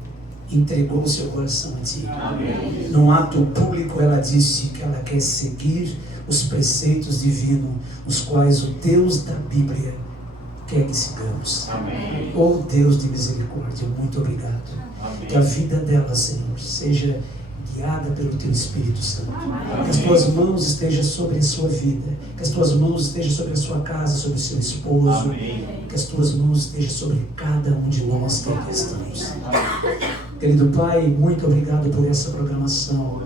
entregou o seu coração a Ti. Amém. Num ato público ela disse que ela quer seguir os preceitos divinos, os quais o Deus da Bíblia quer que sigamos. Amém. Oh Deus de misericórdia, muito obrigado. Que a vida dela, Senhor, seja guiada pelo Teu Espírito Santo. Que as Tuas mãos estejam sobre a sua vida. Que as Tuas mãos estejam sobre a sua casa, sobre o seu esposo. Amém. Que as Tuas mãos estejam sobre cada um de nós que aqui estamos. Querido Pai, muito obrigado por essa programação.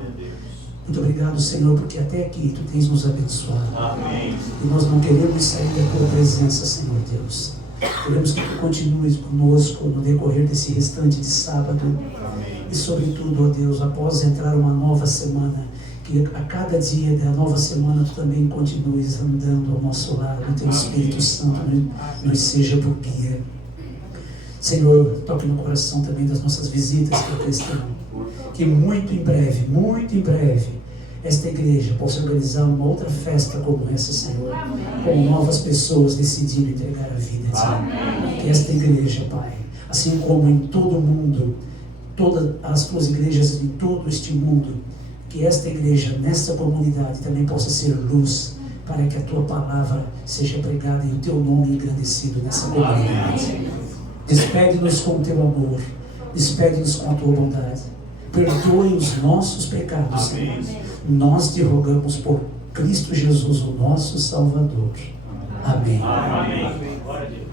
Muito obrigado, Senhor, porque até aqui Tu tens nos abençoado. Amém. E nós não queremos sair da Tua presença, Senhor Deus. Queremos que Tu continues conosco no decorrer desse restante de sábado. E sobretudo, ó Deus, após entrar uma nova semana, que a cada dia da nova semana Tu também continues andando ao nosso lado. O Teu Espírito Santo nos seja por guia. Senhor, toque no coração também das nossas visitas que aqui estão. Que muito em breve, esta igreja possa organizar uma outra festa como essa, Senhor. Com novas pessoas decidindo entregar a vida a Ti. Que esta igreja, Pai, assim como em todo o mundo, todas as Tuas igrejas em todo este mundo, que esta igreja, nesta comunidade, também possa ser luz para que a Tua palavra seja pregada e o Teu nome engrandecido nessa comunidade. Despede-nos com o Teu amor, despede-nos com a Tua bondade. Perdoe os nossos pecados, Senhor. Nós te rogamos por Cristo Jesus, o nosso Salvador. Amém. Amém. Glória a Deus.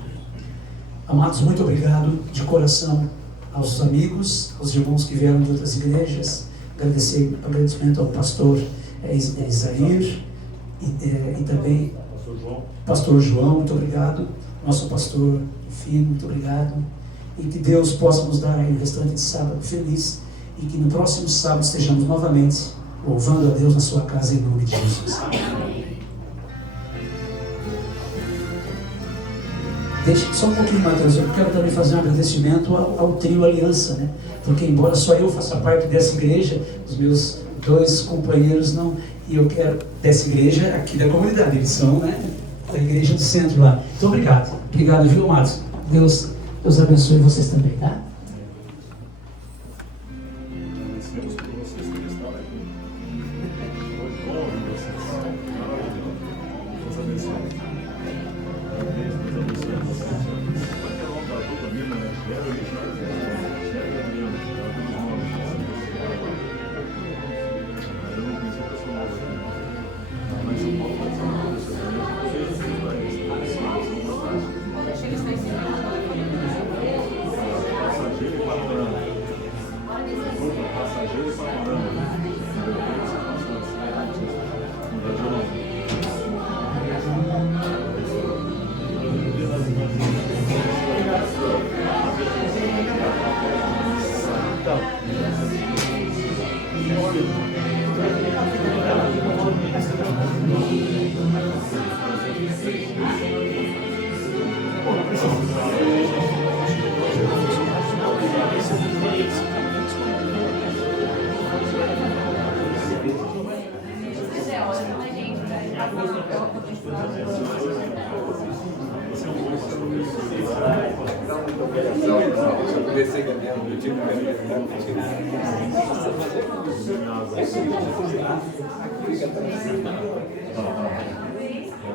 Amados, muito obrigado de coração aos amigos, aos irmãos que vieram de outras igrejas. Agradecimento ao pastor Isair e também pastor João, muito obrigado. Nosso pastor filho, muito obrigado. E que Deus possa nos dar aí o restante de sábado feliz. E que no próximo sábado estejamos novamente louvando a Deus na sua casa em nome de Jesus. Deixa só um pouquinho, Mateus. Eu quero também fazer um agradecimento ao trio Aliança, né? Porque embora só eu faça parte dessa igreja, os meus dois companheiros não, e eu quero dessa igreja aqui da comunidade, eles são, né, da igreja do centro lá. Então obrigado, viu, amados? Deus abençoe vocês também, tá? Agradecemos por vocês terem estado aqui. Foi bom ouvir vocês. Deus abençoe. Parabéns, Deus abençoe vocês. Como é que é o nome da dupla mesmo, né? Cheryl e Adriano. Eu não conheci a pessoa nova aqui. Mas São Paulo vai ser uma coisa. Acho que eles estão ensinando. comecei ganhando, eu tive que ganhar.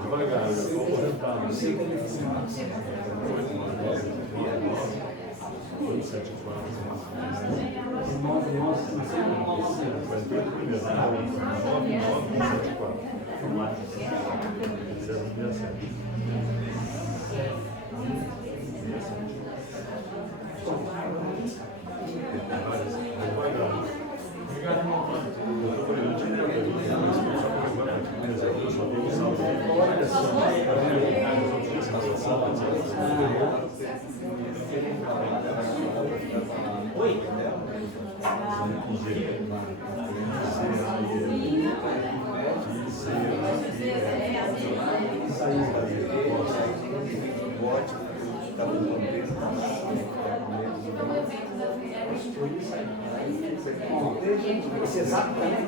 Devagar, eu estou aposentado. Esse exato também.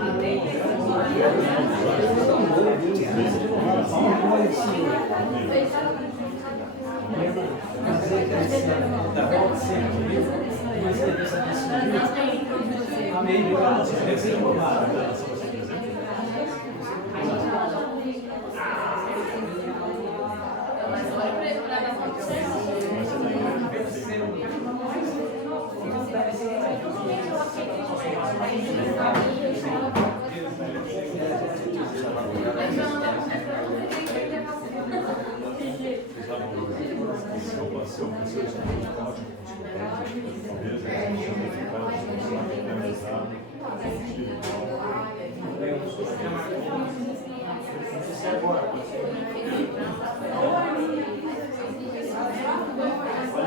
Amém. Obrigado.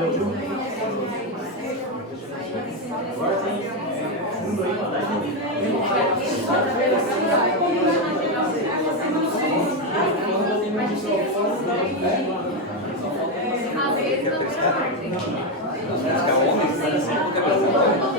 Música homem,